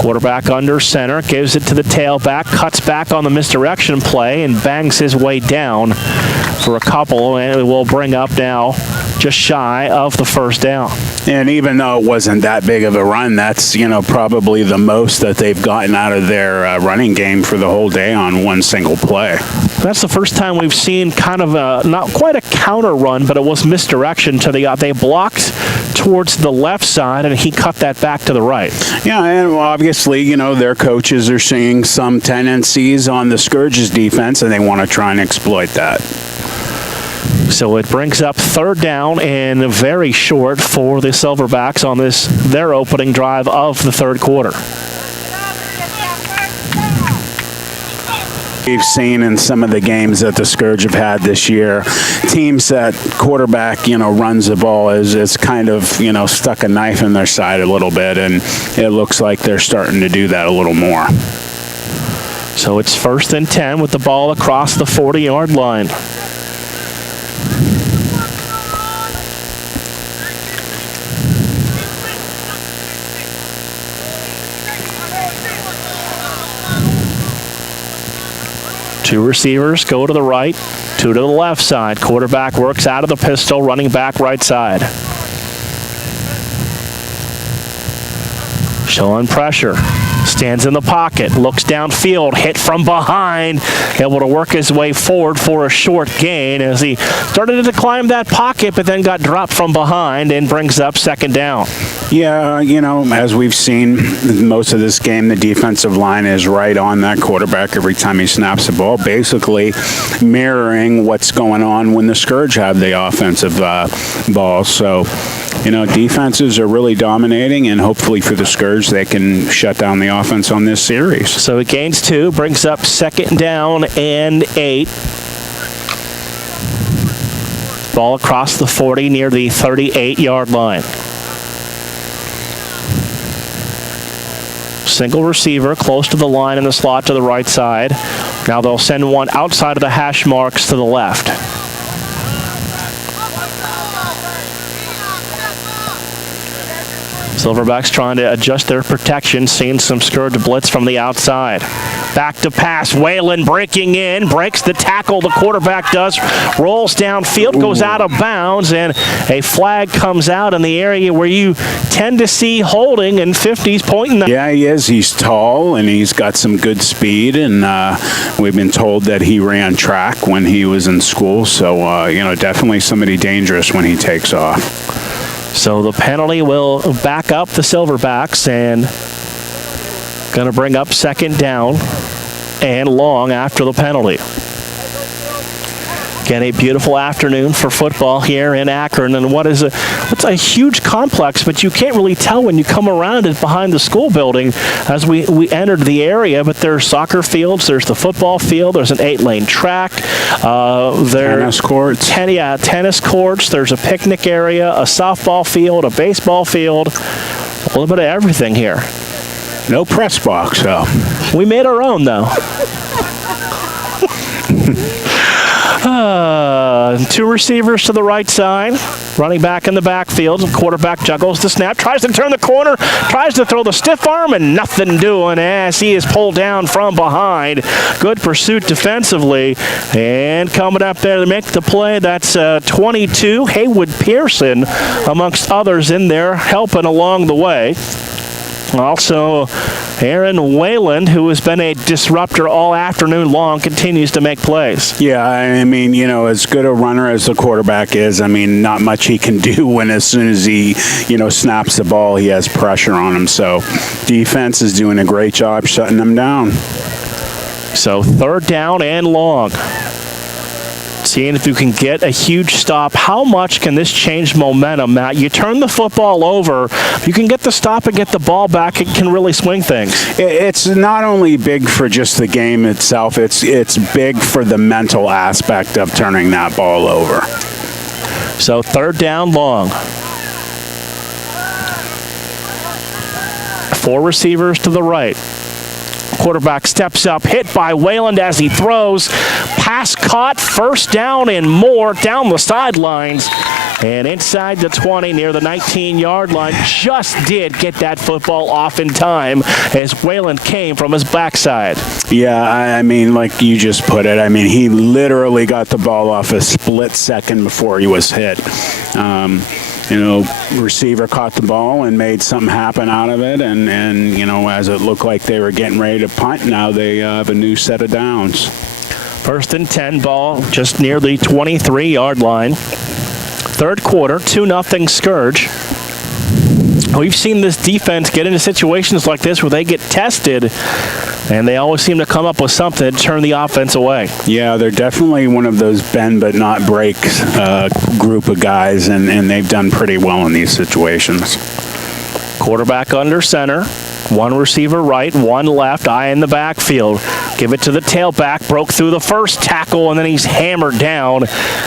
Quarterback under center, gives it to the tailback, cuts back on the misdirection play, and bangs his way down for a couple, and it will bring up now just shy of the first down. And even though it wasn't that big of a run, that's, probably the most that they've gotten out of their running game for the whole day on one single play. That's the first time we've seen kind of not quite a counter run, but it was misdirection to the they blocked towards the left side, and he cut that back to the right. Yeah, and obviously, their coaches are seeing some tendencies on the Scourge's defense, and they want to try and exploit that. So it brings up third down and very short for the Silverbacks on their opening drive of the third quarter. We've seen in some of the games that the Scourge have had this year, teams that quarterback, runs the ball is kind of, stuck a knife in their side a little bit, and it looks like they're starting to do that a little more. So it's 1st and 10 with the ball across the 40-yard line. Two receivers go to the right, two to the left side. Quarterback works out of the pistol, running back right side. Showing pressure. Stands in the pocket, looks downfield, hit from behind, able to work his way forward for a short gain as he started to climb that pocket, but then got dropped from behind and brings up second down. Yeah, as we've seen most of this game, the defensive line is right on that quarterback every time he snaps the ball, basically mirroring what's going on when the Scourge have the offensive ball. So, defenses are really dominating, and hopefully for the Scourge, they can shut down the offense on this series. So it gains 2, brings up second down and 8. Ball across the 40 near the 38-yard line. Single receiver close to the line in the slot to the right side. Now they'll send one outside of the hash marks to the left. Silverbacks trying to adjust their protection, seeing some Scourge blitz from the outside. Back to pass, Whalen breaking in, breaks the tackle, the quarterback does, rolls downfield, goes out of bounds, and a flag comes out in the area where you tend to see holding, and 50's pointing. Yeah, he is. He's tall, and he's got some good speed, and we've been told that he ran track when he was in school, so, definitely somebody dangerous when he takes off. So the penalty will back up the Silverbacks and going to bring up second down and long after the penalty. Again, a beautiful afternoon for football here in Akron, and what's a huge complex, but you can't really tell when you come around it behind the school building as we entered the area, but there's soccer fields, there's the football field, there's an 8-lane track, tennis courts. Tennis courts, there's a picnic area, a softball field, a baseball field, a little bit of everything here. No press box, though. We made our own, though. Two receivers to the right side, running back in the backfield. Quarterback juggles the snap, tries to turn the corner, tries to throw the stiff arm, and nothing doing as he is pulled down from behind. Good pursuit defensively, and coming up there to make the play, that's 22, Haywood Pearson, amongst others in there, helping along the way. Also, Aaron Wayland, who has been a disruptor all afternoon long, continues to make plays. Yeah, I mean, as good a runner as the quarterback is, not much he can do when as soon as he, snaps the ball, he has pressure on him. So defense is doing a great job shutting them down. So third down and long. Seeing if you can get a huge stop. How much can this change momentum, Matt? You turn the football over, you can get the stop and get the ball back, it can really swing things. It's not only big for just the game itself, it's big for the mental aspect of turning that ball over. So third down long. 4 receivers to the right. Quarterback steps up, hit by Wayland as he throws. Pass caught, first down and more down the sidelines. And inside the 20, near the 19-yard line, just did get that football off in time as Wayland came from his backside. Yeah, I mean, like you just put it, I mean, he literally got the ball off a split second before he was hit. Receiver caught the ball and made something happen out of it. And as it looked like they were getting ready to punt, now they have a new set of downs. 1st and 10 ball just near the 23-yard line. Third quarter, 2-0 Scourge. We've seen this defense get into situations like this where they get tested, and they always seem to come up with something to turn the offense away. Yeah, they're definitely one of those bend but not break group of guys, and they've done pretty well in these situations. Quarterback under center. One receiver right, one left, eye in the backfield. Give it to the tailback, broke through the first tackle, and then he's hammered down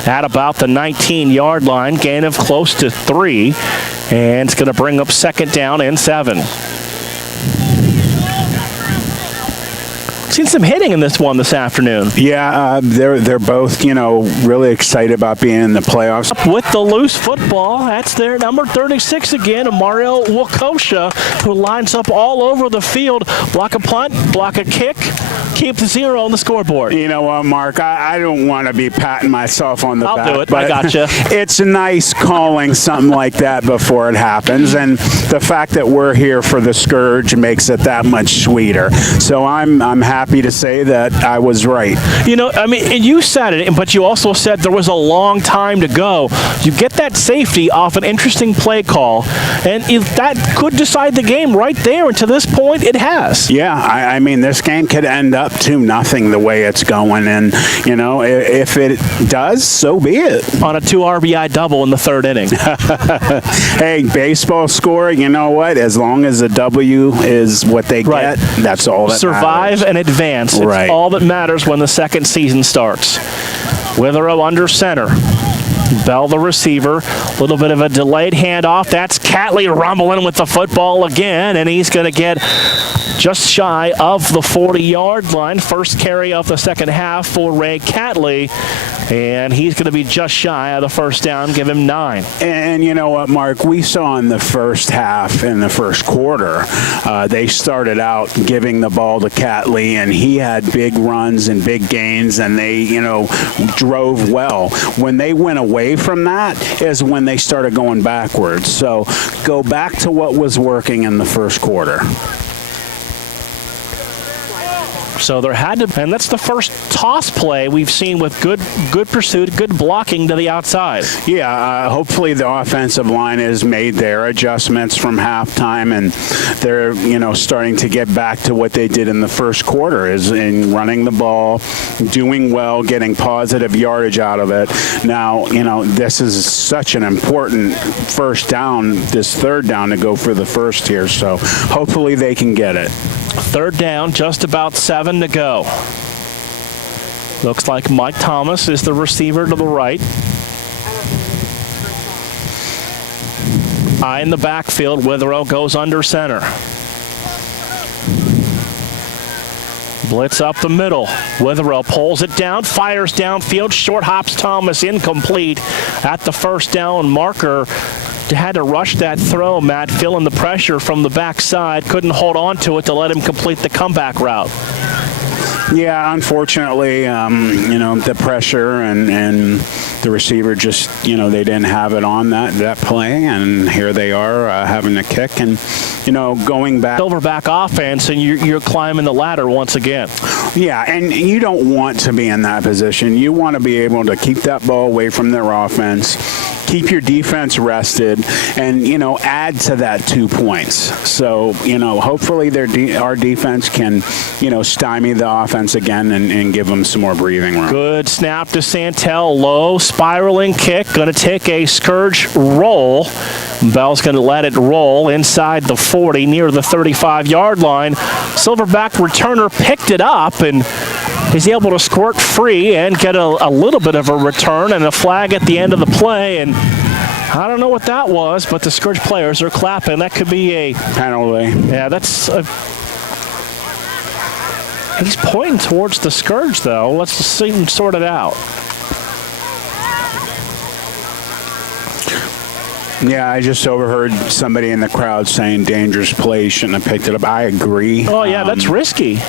at about the 19-yard line. Gain of close to 3, and it's going to bring up 2nd down and 7. Seen some hitting in this one this afternoon. Yeah, they're both, really excited about being in the playoffs. With the loose football, that's their number 36 again, Mario Wakosha, who lines up all over the field. Block a punt, block a kick, keep the 0 on the scoreboard. You know what, Mark? I don't want to be patting myself on the back. I'll do it. I gotcha. It's nice calling something like that before it happens, and the fact that we're here for the Scourge makes it that much sweeter. So I'm happy to say that I was right. And you said it, but you also said there was a long time to go. You get that safety off an interesting play call, and if that could decide the game right there, and to this point, it has. Yeah, I mean, this game could end up 2-0 the way it's going, and, if it does, so be it. On a 2 RBI double in the 3rd inning. Hey, baseball score, you know what? As long as a W is what they get, that's all that Survive matters. and advance. It's right. all that matters when the second season starts. Witherow under center. Bell the receiver. A little bit of a delayed handoff. That's Catley rumbling with the football again, and he's going to get just shy of the 40-yard line. First carry of the second half for Ray Catley, and he's going to be just shy of the first down. Give him 9. And you know what, Mark? We saw in the first half, in the first quarter, they started out giving the ball to Catley, and he had big runs and big gains, and they, drove well. When they went away from that is when they started going backwards. So go back to what was working in the first quarter. So there had to, and that's the first toss play we've seen with good pursuit, good blocking to the outside. Yeah, hopefully the offensive line has made their adjustments from halftime, and they're, starting to get back to what they did in the first quarter, is in running the ball, doing well, getting positive yardage out of it. Now, this is such an important first down, this 3rd down, to go for the first here, so hopefully they can get it. 3rd down, just about 7 to go. Looks like Mike Thomas is the receiver to the right. Eye in the backfield. Witherow goes under center. Blitz up the middle. Witherow pulls it down, fires downfield, short hops Thomas, incomplete at the first down marker. Had to rush that throw, Matt, feeling the pressure from the backside. Couldn't hold on to it to let him complete the comeback route. Yeah, unfortunately, the pressure and the receiver just, they didn't have it on that play, and here they are having to kick and, going back. Silverback offense, and you're climbing the ladder once again. Yeah, and you don't want to be in that position. You want to be able to keep that ball away from their offense, keep your defense rested, and, add to that 2 points. So, hopefully our defense can, stymie the offense again and give them some more breathing room. Good snap to Santel. Low spiraling kick. Going to take a Scourge roll. Bell's going to let it roll inside the 40 near the 35-yard line. Silverback returner picked it up and is able to squirt free and get a little bit of a return and a flag at the end of the play. And I don't know what that was, but the Scourge players are clapping. That could be a penalty. Yeah, that's he's pointing towards the Scourge, though. Let's just see him sort it out. Yeah, I just overheard somebody in the crowd saying dangerous play, shouldn't have picked it up. I agree. Oh, yeah, that's risky.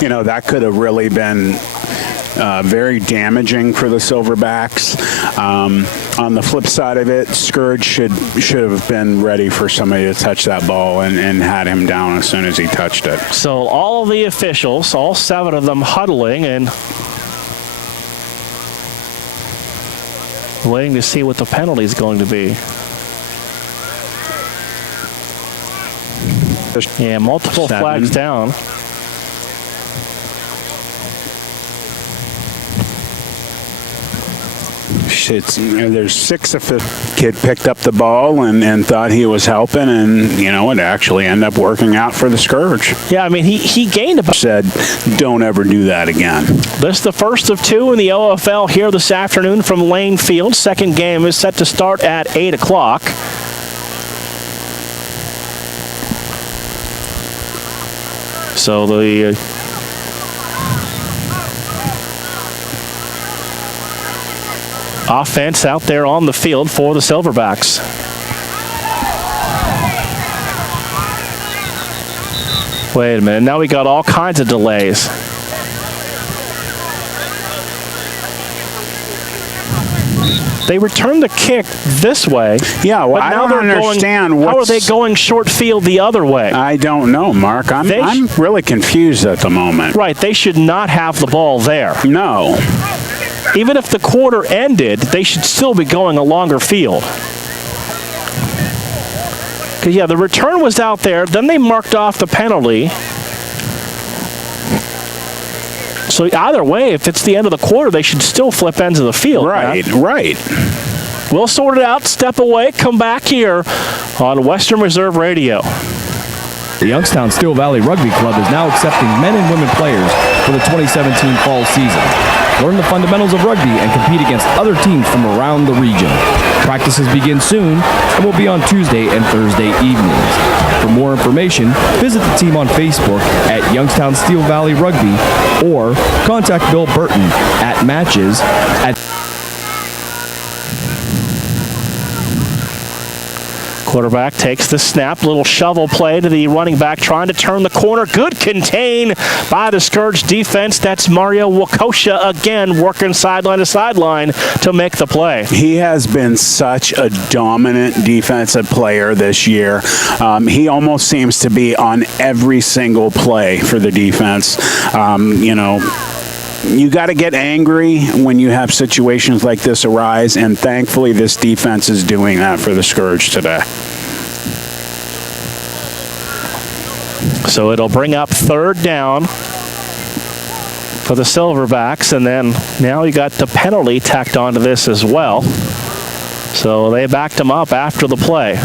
You know, that could have really been very damaging for the Silverbacks. On the flip side of it, Scourge should have been ready for somebody to touch that ball and had him down as soon as he touched it. So all of the officials, all 7 of them huddling and waiting to see what the penalty is going to be. Yeah, multiple 7. flags down. There's 6 of the kid picked up the ball and thought he was helping, and you know, it actually ended up working out for the Scourge. Yeah, I mean, he gained about. Said, don't ever do that again. This is the first of 2 in the OFL here this afternoon from Lane Field. Second game is set to start at 8 o'clock. So the offense out there on the field for the Silverbacks. Wait a minute, now we got all kinds of delays. They returned the kick this way. Yeah, well, I don't understand how are they going short field the other way? I don't know, Mark. I'm really confused at the moment. Right, they should not have the ball there. No. Even if the quarter ended, they should still be going a longer field. Because, yeah, the return was out there. Then they marked off the penalty. So either way, if it's the end of the quarter, they should still flip ends of the field. Right, man. right. We'll sort it out, step away, come back here on Western Reserve Radio. The Youngstown Steel Valley Rugby Club is now accepting men and women players for the 2017 fall season. Learn the fundamentals of rugby and compete against other teams from around the region. Practices begin soon and will be on Tuesday and Thursday evenings. For more information, visit the team on Facebook at Youngstown Steel Valley Rugby or contact Bill Burton at matches at Quarterback takes the snap, little shovel play to the running back trying to turn the corner. Good contain by the Scourge defense. That's Mario Wakosha again working sideline to sideline to make the play. He has been such a dominant defensive player this year. He almost seems to be on every single play for the defense. You know, you got to get angry when you have situations like this arise, and thankfully this defense is doing that for the Scourge today. So it'll bring up 3rd down for the Silverbacks, and then now you got the penalty tacked onto this as well. So they backed him up after the play.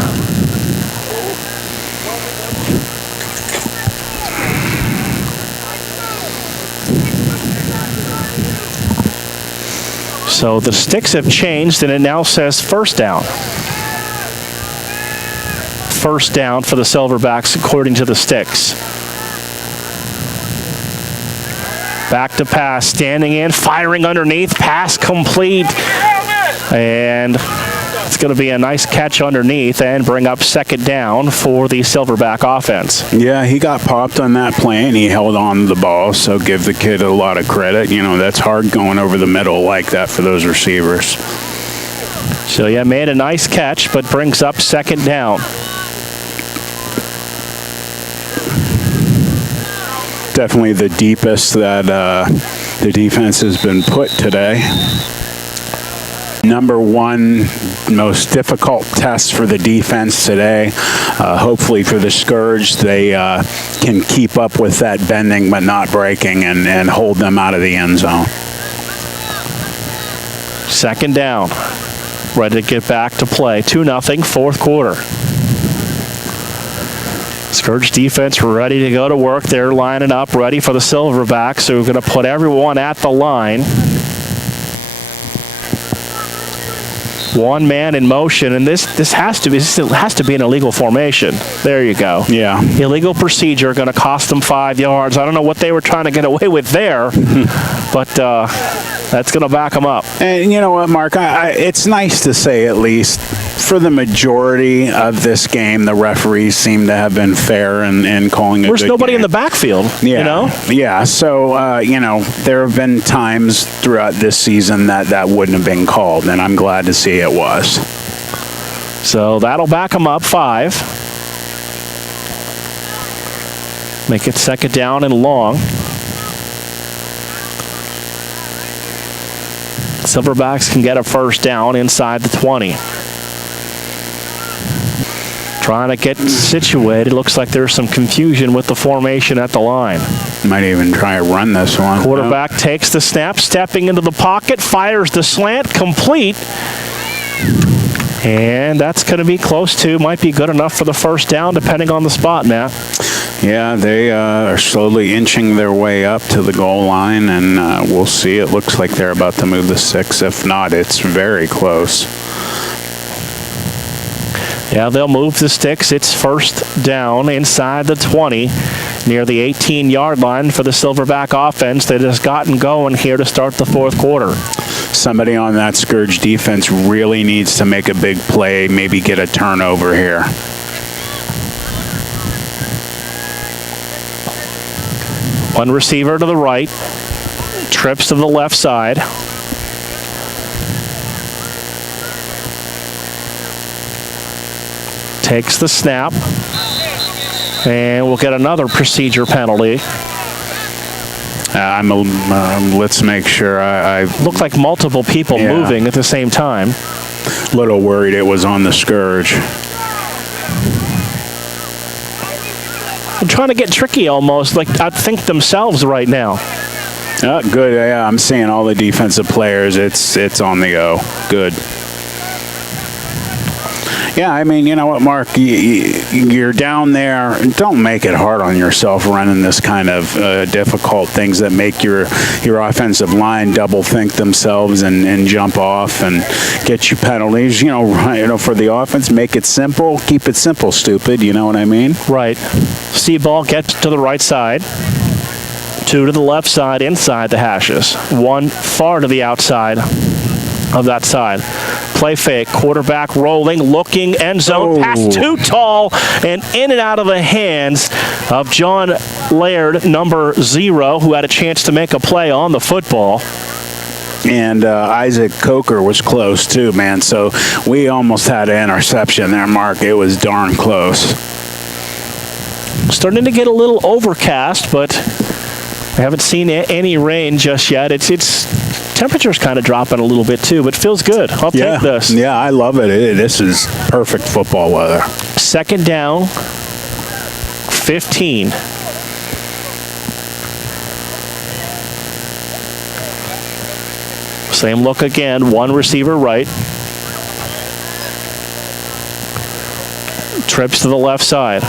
So the sticks have changed, and it now says 1st down. 1st down for the Silverbacks, according to the sticks. Back to pass, standing in, firing underneath, pass complete. And it's going to be a nice catch underneath and bring up 2nd down for the Silverback offense. Yeah, he got popped on that play, and he held on to the ball, so give the kid a lot of credit. You know, that's hard going over the middle like that for those receivers. So, yeah, made a nice catch, but brings up 2nd down. Definitely the deepest that the defense has been put today. Number 1 most difficult test for the defense today. Hopefully for the Scourge, they can keep up with that bending but not breaking and hold them out of the end zone. 2nd down. Ready to get back to play. 2-0, 4th quarter. Scourge defense ready to go to work. They're lining up, ready for the Silverbacks. So we're going to put everyone at the line. One man in motion, and this has to be an illegal formation. There you go. Yeah. Illegal procedure, going to cost them 5 yards. I don't know what they were trying to get away with there, but that's going to back them up. And you know what, Mark? It's nice to say, at least, for the majority of this game, the referees seem to have been fair in calling it. There's nobody in the backfield, yeah. you know? Yeah, so, there have been times throughout this season that wouldn't have been called, and I'm glad to see it was. So that'll back them up 5. Make it 2nd down and long. Silverbacks can get a 1st down inside the 20. Trying to get situated. Looks like there's some confusion with the formation at the line. Might even try to run this one. Quarterback takes the snap, stepping into the pocket, fires the slant, complete. And that's going to be close to, might be good enough for the 1st down, depending on the spot, Matt. Yeah, they are slowly inching their way up to the goal line, and we'll see. It looks like they're about to move the 6. If not, it's very close. Yeah, they'll move the sticks. It's 1st down inside the 20, near the 18-yard line for the Silverback offense that has gotten going here to start the 4th quarter. Somebody on that Scourge defense really needs to make a big play, maybe get a turnover here. One receiver to the right, trips to the left side. Takes the snap, and we'll get another procedure penalty. Let's make sure. I looked like multiple people moving at the same time. Little worried it was on the Scourge. I'm trying to get tricky almost, like outthink themselves right now. Good. Yeah, I'm seeing all the defensive players. It's on the go. Good. Yeah, I mean, you know what, Mark? You're down there. Don't make it hard on yourself running this kind of difficult things that make your offensive line double think themselves and jump off and get you penalties. You know, for the offense, make it simple. Keep it simple, stupid. You know what I mean? Right. C-ball gets to the right side. 2 to the left side, inside the hashes. 1 far to the outside of that side. Play fake, quarterback rolling, looking, end zone, pass too tall, and in and out of the hands of John Laird, number 0, who had a chance to make a play on the football. And Isaac Coker was close too, man. So we almost had an interception there, Mark. It was darn close. Starting to get a little overcast, but I haven't seen any rain just yet. It's temperature's kind of dropping a little bit too, but feels good. I'll take this. Yeah, I love it. This is perfect football weather. 2nd down, 15. Same look again. 1 receiver right. Trips to the left side.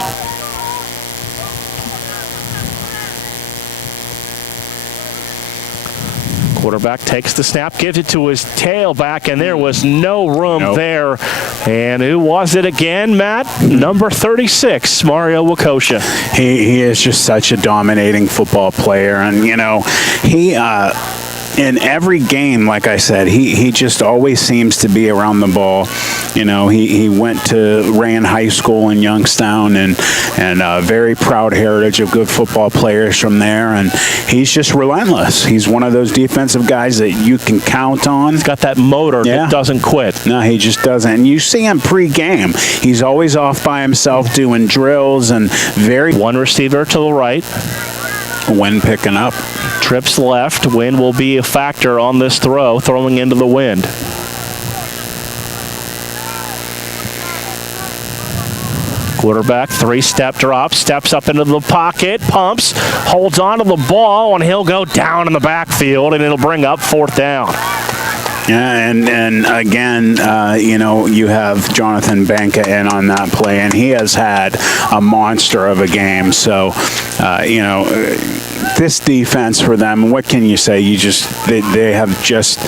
Quarterback takes the snap, gives it to his tailback, and there was no room there. And who was it again, Matt? Number 36, Mario Wakosha. He is just such a dominating football player. And, you know, he in every game, like I said, he just always seems to be around the ball. You know, he ran high school in Youngstown and a very proud heritage of good football players from there. And he's just relentless. He's one of those defensive guys that you can count on. He's got that motor that doesn't quit. No, he just doesn't. And you see him pre-game. He's always off by himself doing drills and very... 1 receiver to the right. Wind picking up. Trips left. Wind will be a factor on this throw, throwing into the wind. Quarterback, 3-step drop, steps up into the pocket, pumps, holds on to the ball, and he'll go down in the backfield, and it'll bring up 4th down. Yeah, and again, you know, you have Jonathan Banka in on that play, and he has had a monster of a game. So, you know, this defense for them, what can you say? They have just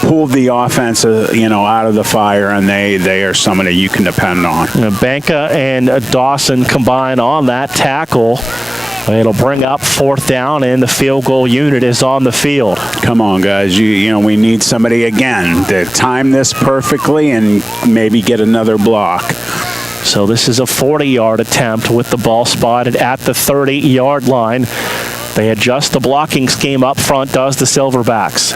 pulled the offense, out of the fire, and they are somebody you can depend on. Banka and Dawson combine on that tackle. It'll bring up 4th down, and the field goal unit is on the field. Come on, guys. We need somebody again to time this perfectly and maybe get another block. So this is a 40-yard attempt with the ball spotted at the 30-yard line. They adjust the blocking scheme up front, does the Silverbacks.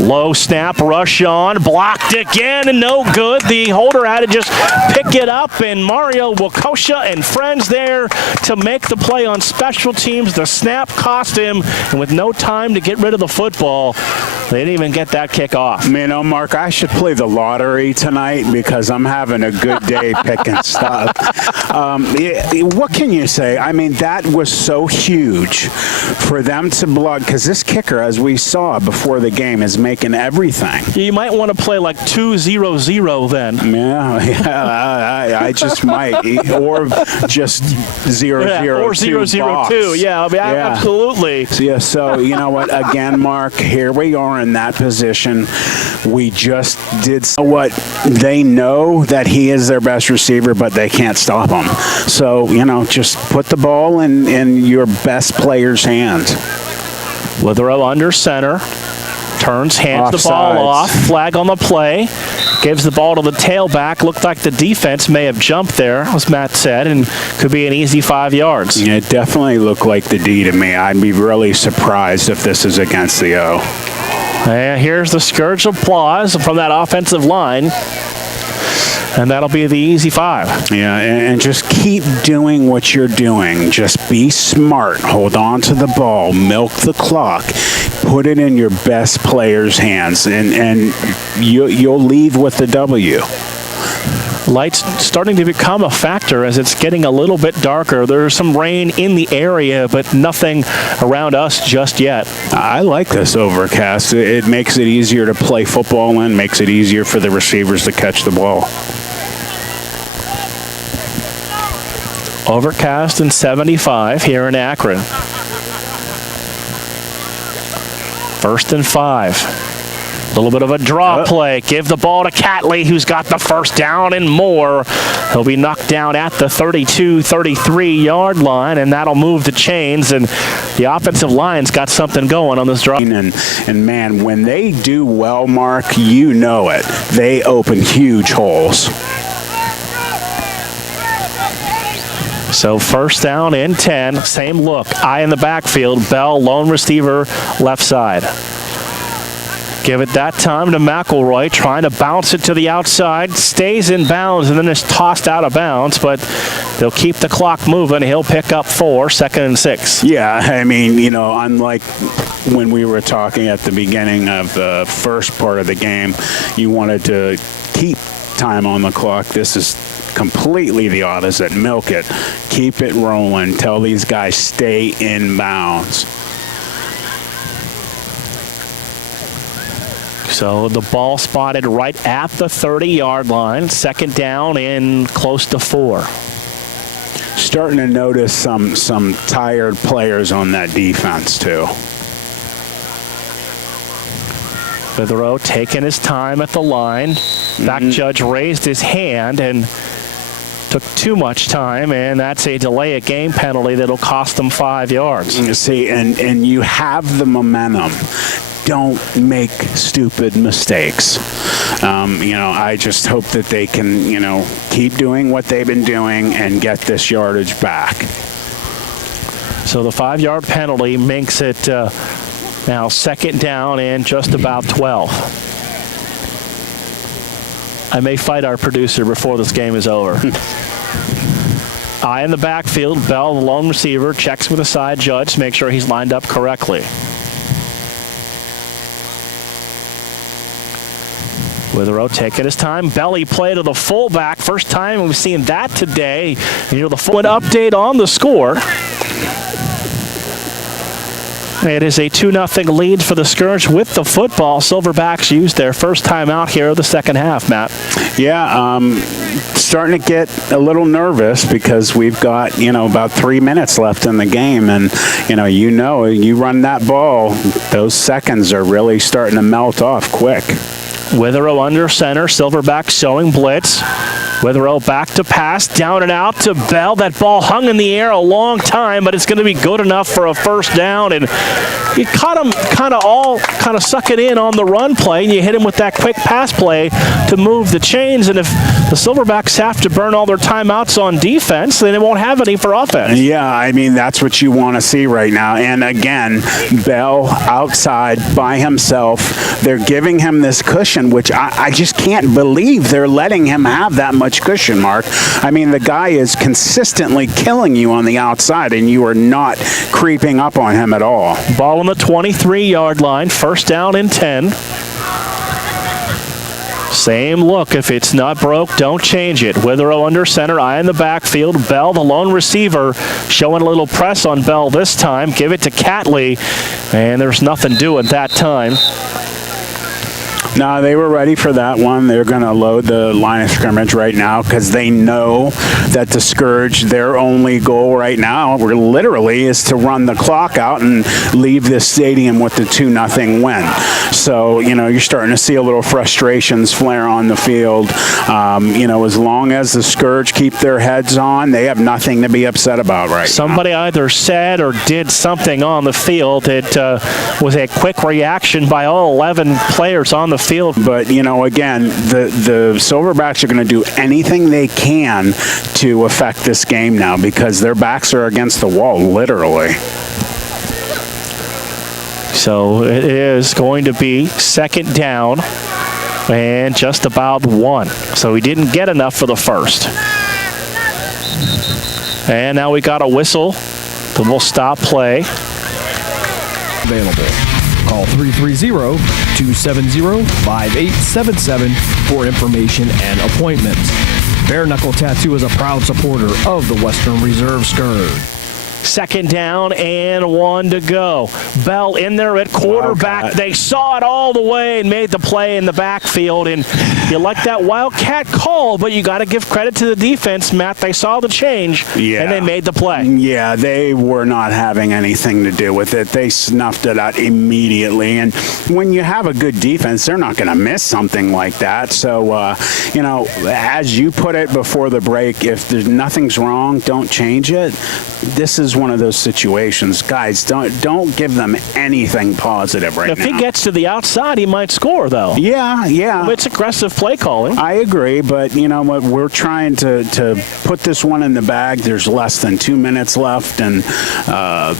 Low snap, rush on, blocked again, and no good. The holder had to just pick it up, and Mario Wakosha and friends there to make the play on special teams. The snap cost him, and with no time to get rid of the football, they didn't even get that kick off. Mark, I should play the lottery tonight because I'm having a good day picking stuff. What can you say? I mean, that was so huge for them to block, because this kicker, as we saw before the game, is making everything. You might want to play like 2-0-0 then. Yeah, I just might. Or just 0-0-2. Or 0-0-2. Yeah, absolutely. So you know what? Again, Mark, here we are in that position. We just did what they know that he is their best receiver, but they can't stop him. So, just put the ball in your best player's hands. Withrow under center. Turns, hands the ball off. Flag on the play. Gives the ball to the tailback. Looked like the defense may have jumped there, as Matt said, and could be an easy 5 yards. Yeah, it definitely looked like the D to me. I'd be really surprised if this is against the O. And here's the Scourge applause from that offensive line. And that'll be the easy 5. Yeah, and just keep doing what you're doing. Just be smart. Hold on to the ball. Milk the clock. Put it in your best player's hands, and you'll leave with the W. Light's starting to become a factor as it's getting a little bit darker. There's some rain in the area, but nothing around us just yet. I like this overcast. It makes it easier to play football in, makes it easier for the receivers to catch the ball. Overcast and 75 here in Akron. 1st and 5. A little bit of a draw play. Give the ball to Catley, who's got the first down and more. He'll be knocked down at the 33-yard line, and that'll move the chains. And the offensive line's got something going on this draw. And man, when they do well, Mark, you know it. They open huge holes. So 1st down and 10. Same look. Eye in the backfield. Bell, lone receiver, left side. Give it that time to McElroy, trying to bounce it to the outside. Stays in bounds and then is tossed out of bounds, but they'll keep the clock moving. He'll pick up 4, 2nd and 6. Yeah, I mean, unlike when we were talking at the beginning of the first part of the game, you wanted to keep time on the clock. This is completely the opposite. Milk it. Keep it rolling. Tell these guys stay in bounds. So the ball spotted right at the 30-yard line. 2nd down and close to 4. Starting to notice some tired players on that defense too. Withrow taking his time at the line. Back judge raised his hand and took too much time, and that's a delay of game penalty that'll cost them 5 yards. You see, and you have the momentum. Don't make stupid mistakes. I just hope that they can, keep doing what they've been doing and get this yardage back. So the 5-yard penalty makes it now 2nd down and just about 12. I may fight our producer before this game is over. Eye in the backfield. Bell, the lone receiver, checks with the side judge to make sure he's lined up correctly. Withrow taking his time. Belly play to the fullback. First time we've seen that today. And the full update on the score. It is a 2-0 lead for the Scourge with the football. Silverbacks used their first time out here of the second half, Matt. Yeah, starting to get a little nervous because we've got, about 3 minutes left in the game. And, you run that ball, those seconds are really starting to melt off quick. Witherow under center, Silverbacks showing blitz. Witherow back to pass, down and out to Bell. That ball hung in the air a long time, but it's going to be good enough for a first down. And you caught him kind of sucking in on the run play, and you hit him with that quick pass play to move the chains. And if the Silverbacks have to burn all their timeouts on defense, then it won't have any for offense. Yeah, that's what you want to see right now. And again, Bell outside by himself. They're giving him this cushion, which I just can't believe they're letting him have that much cushion, Mark. The guy is consistently killing you on the outside, and you are not creeping up on him at all. Ball on the 23-yard line, first down and 10. Same look. If it's not broke, don't change it. Witherow under center, eye in the backfield. Bell, the lone receiver, showing a little press on Bell this time. Give it to Catley, and there's nothing doing that time. No, they were ready for that one. They're going to load the line of scrimmage right now because they know that the Scourge, their only goal right now, literally, is to run the clock out and leave this stadium with the 2-0 win. So, you're starting to see a little frustrations flare on the field. As long as the Scourge keep their heads on, they have nothing to be upset about right now. Somebody either said or did something on the field. It was a quick reaction by all 11 players on the field. But, again, the Silverbacks are going to do anything they can to affect this game now because their backs are against the wall, literally. So it is going to be second down and just about one. So he didn't get enough for the first. And now we got a whistle. Then we'll stop play. Available. Call 330-270-5877 for information and appointments. Bare Knuckle Tattoo is a proud supporter of the Western Reserve Scourge. Second down and one to go. Bell in there at quarterback. Wildcat. They saw it all the way and made the play in the backfield. And you like that Wildcat call, but you got to give credit to the defense, Matt. They saw the change, and they made the play. Yeah, they were not having anything to do with it. They snuffed it out immediately. And when you have a good defense, they're not going to miss something like that. So, as you put it before the break, if there's nothing's wrong, don't change it. This is one of those situations. Guys, don't give them anything positive right now. If he gets to the outside, he might score, though. Yeah. It's aggressive play calling. I agree, but you know what? We're trying to put this one in the bag. There's less than 2 minutes left, and I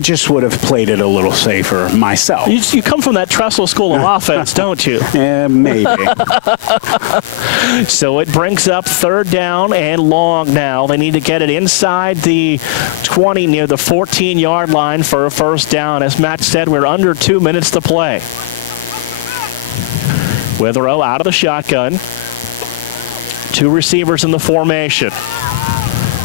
just would have played it a little safer myself. You come from that Trestle school of offense, don't you? Maybe. So it brings up third down and long now. They need to get it inside the 20 near the 14-yard line for a first down. As Matt said, we're under 2 minutes to play. Witherow out of the shotgun. Two receivers in the formation.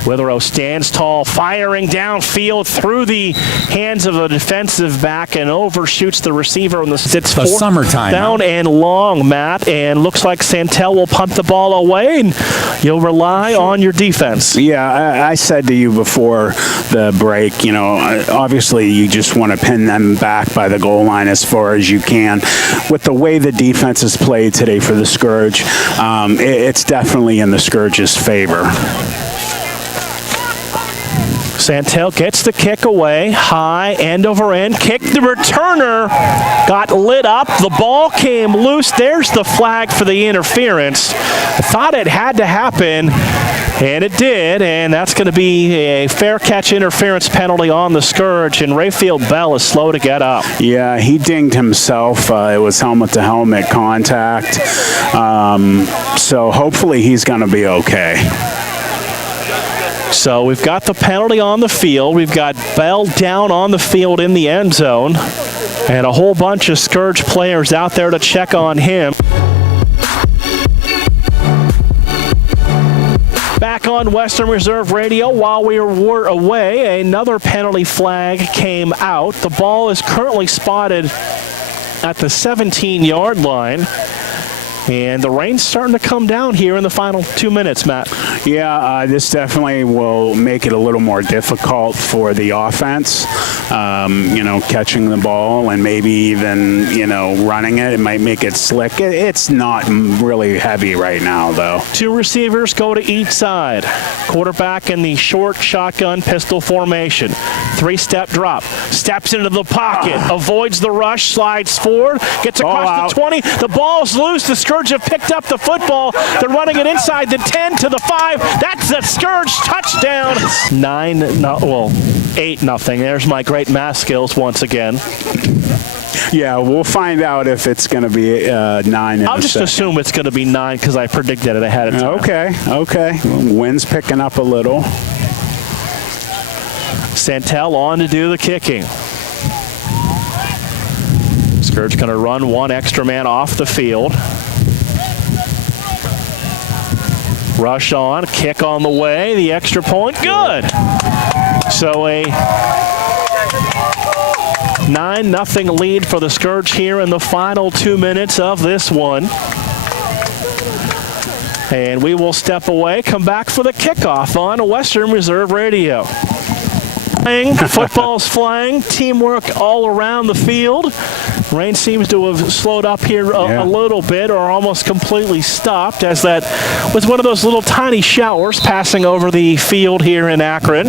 Witherow stands tall, firing downfield through the hands of a defensive back and overshoots the receiver on the sits. The summertime down and long, Matt, and looks like Santel will punt the ball away, and you'll rely on your defense. Yeah, I said to you before the break, obviously you just want to pin them back by the goal line as far as you can. With the way the defense has played today for the Scourge, it's definitely in the Scourge's favor. Santel gets the kick away, high, end over end, kick. The returner got lit up. The ball came loose. There's the flag for the interference. I thought it had to happen, and it did, and that's going to be a fair catch interference penalty on the Scourge, and Rayfield Bell is slow to get up. Yeah, he dinged himself. It was helmet-to-helmet contact, so hopefully he's going to be okay. So we've got the penalty on the field. We've got Bell down on the field in the end zone. And a whole bunch of Scourge players out there to check on him. Back on Western Reserve Radio, while we were away, another penalty flag came out. The ball is currently spotted at the 17-yard line. And the rain's starting to come down here in the final 2 minutes, Matt. Yeah, this definitely will make it a little more difficult for the offense. Catching the ball and maybe even, running it. It might make it slick. It's not really heavy right now, though. 2 receivers go to each side. Quarterback in the short shotgun pistol formation. 3-step drop. Steps into the pocket. Avoids the rush. Slides forward. Gets across the 20. The ball's loose. The Scourge have picked up the football. They're running it inside the 10 to the 5. That's the Scourge touchdown. 8-0. There's my great math skills once again. Yeah, we'll find out if it's going to be 9. I'll just assume it's going to be 9 because I predicted it ahead of time. Okay. Wind's picking up a little. Santel on to do the kicking. Scourge going to run 1 extra man off the field. Rush on, kick on the way, the extra point, good. So a 9-0 lead for the Scourge here in the final 2 minutes of this one. And we will step away, come back for the kickoff on Western Reserve Radio. Football's flying, teamwork all around the field. Rain seems to have slowed up here a little bit or almost completely stopped, as that was one of those little tiny showers passing over the field here in Akron.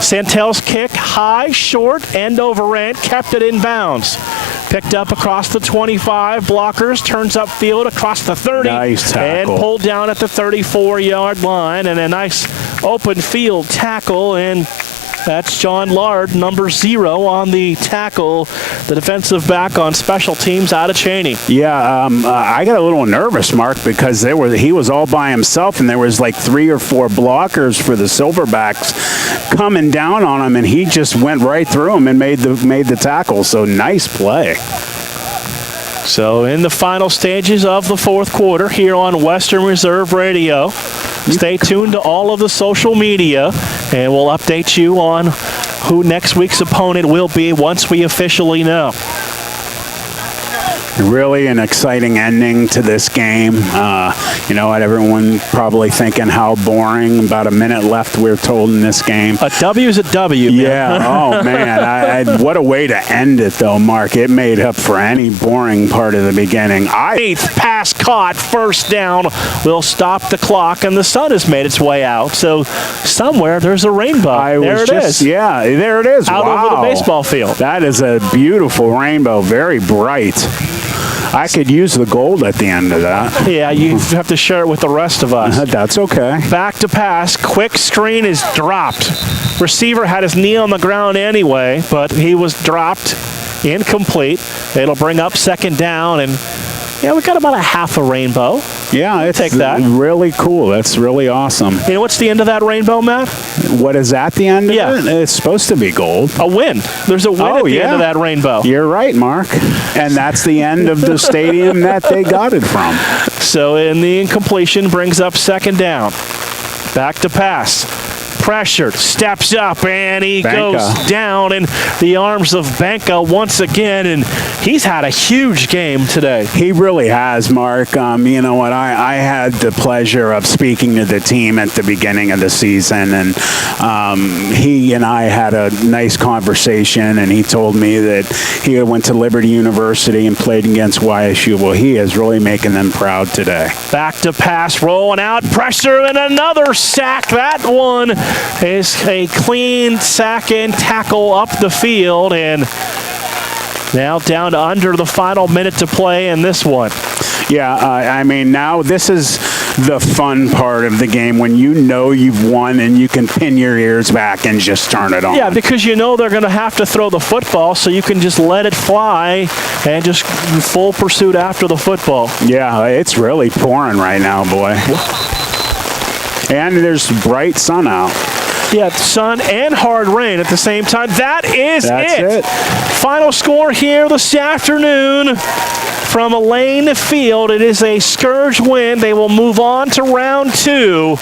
Santel's kick, high, short, end over end, kept it in bounds. Picked up across the 25, blockers, turns upfield across the 30, nice tackle. And pulled down at the 34-yard line, and a nice open field tackle, and that's John Lard, number 0 on the tackle, the defensive back on special teams out of Cheney. Yeah, I got a little nervous, Mark, because he was all by himself, and there was like 3 or 4 blockers for the Silverbacks coming down on him, and he just went right through him and made the tackle. So nice play. So in the final stages of the 4th quarter here on Western Reserve Radio. Stay tuned to all of the social media, and we'll update you on who next week's opponent will be once we officially know. Really an exciting ending to this game. You know what, everyone probably thinking how boring. About a minute left, we're told, in this game. A W is a W, man. Yeah, oh man. What a way to end it, though, Mark. It made up for any boring part of the beginning. 8th pass caught, first down. We'll stop the clock, and the sun has made its way out. So somewhere there's a rainbow. There it is. Yeah, there it is. Out over the baseball field. That is a beautiful rainbow, very bright. I could use the gold at the end of that. Yeah, you have to share it with the rest of us. That's okay. Back to pass. Quick screen is dropped. Receiver had his knee on the ground anyway, but he was dropped. Incomplete. It'll bring up 2nd down, and we got about a half a rainbow. Yeah, take that. Really cool. That's really awesome. You know what's the end of that rainbow, Matt? What is at the end of it? It's supposed to be gold. A win. There's a win at the end of that rainbow. You're right, Mark. And that's the end of the stadium that they got it from. So in the incompletion brings up 2nd down. Back to pass. Pressured, steps up, and he goes down in the arms of Banca once again, and he's had a huge game today. He really has, Mark. You know what? I had the pleasure of speaking to the team at the beginning of the season, and he and I had a nice conversation, and he told me that he went to Liberty University and played against YSU. Well, he is really making them proud today. Back to pass, rolling out, pressure, and another sack. That one is a clean sack and tackle up the field, and now down to under the final minute to play in this one. Yeah, I mean, now this is the fun part of the game, when you know you've won and you can pin your ears back and just turn it on. Yeah, because you know they're going to have to throw the football, so you can just let it fly and just full pursuit after the football. Yeah, it's really pouring right now, boy. And there's bright sun out. Yeah, sun and hard rain at the same time. That's it. Final score here this afternoon from Elaine Field. It is a Scourge win. They will move on to round 2.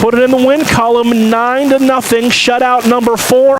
Put it in the win column, 9-0. Shutout number 4.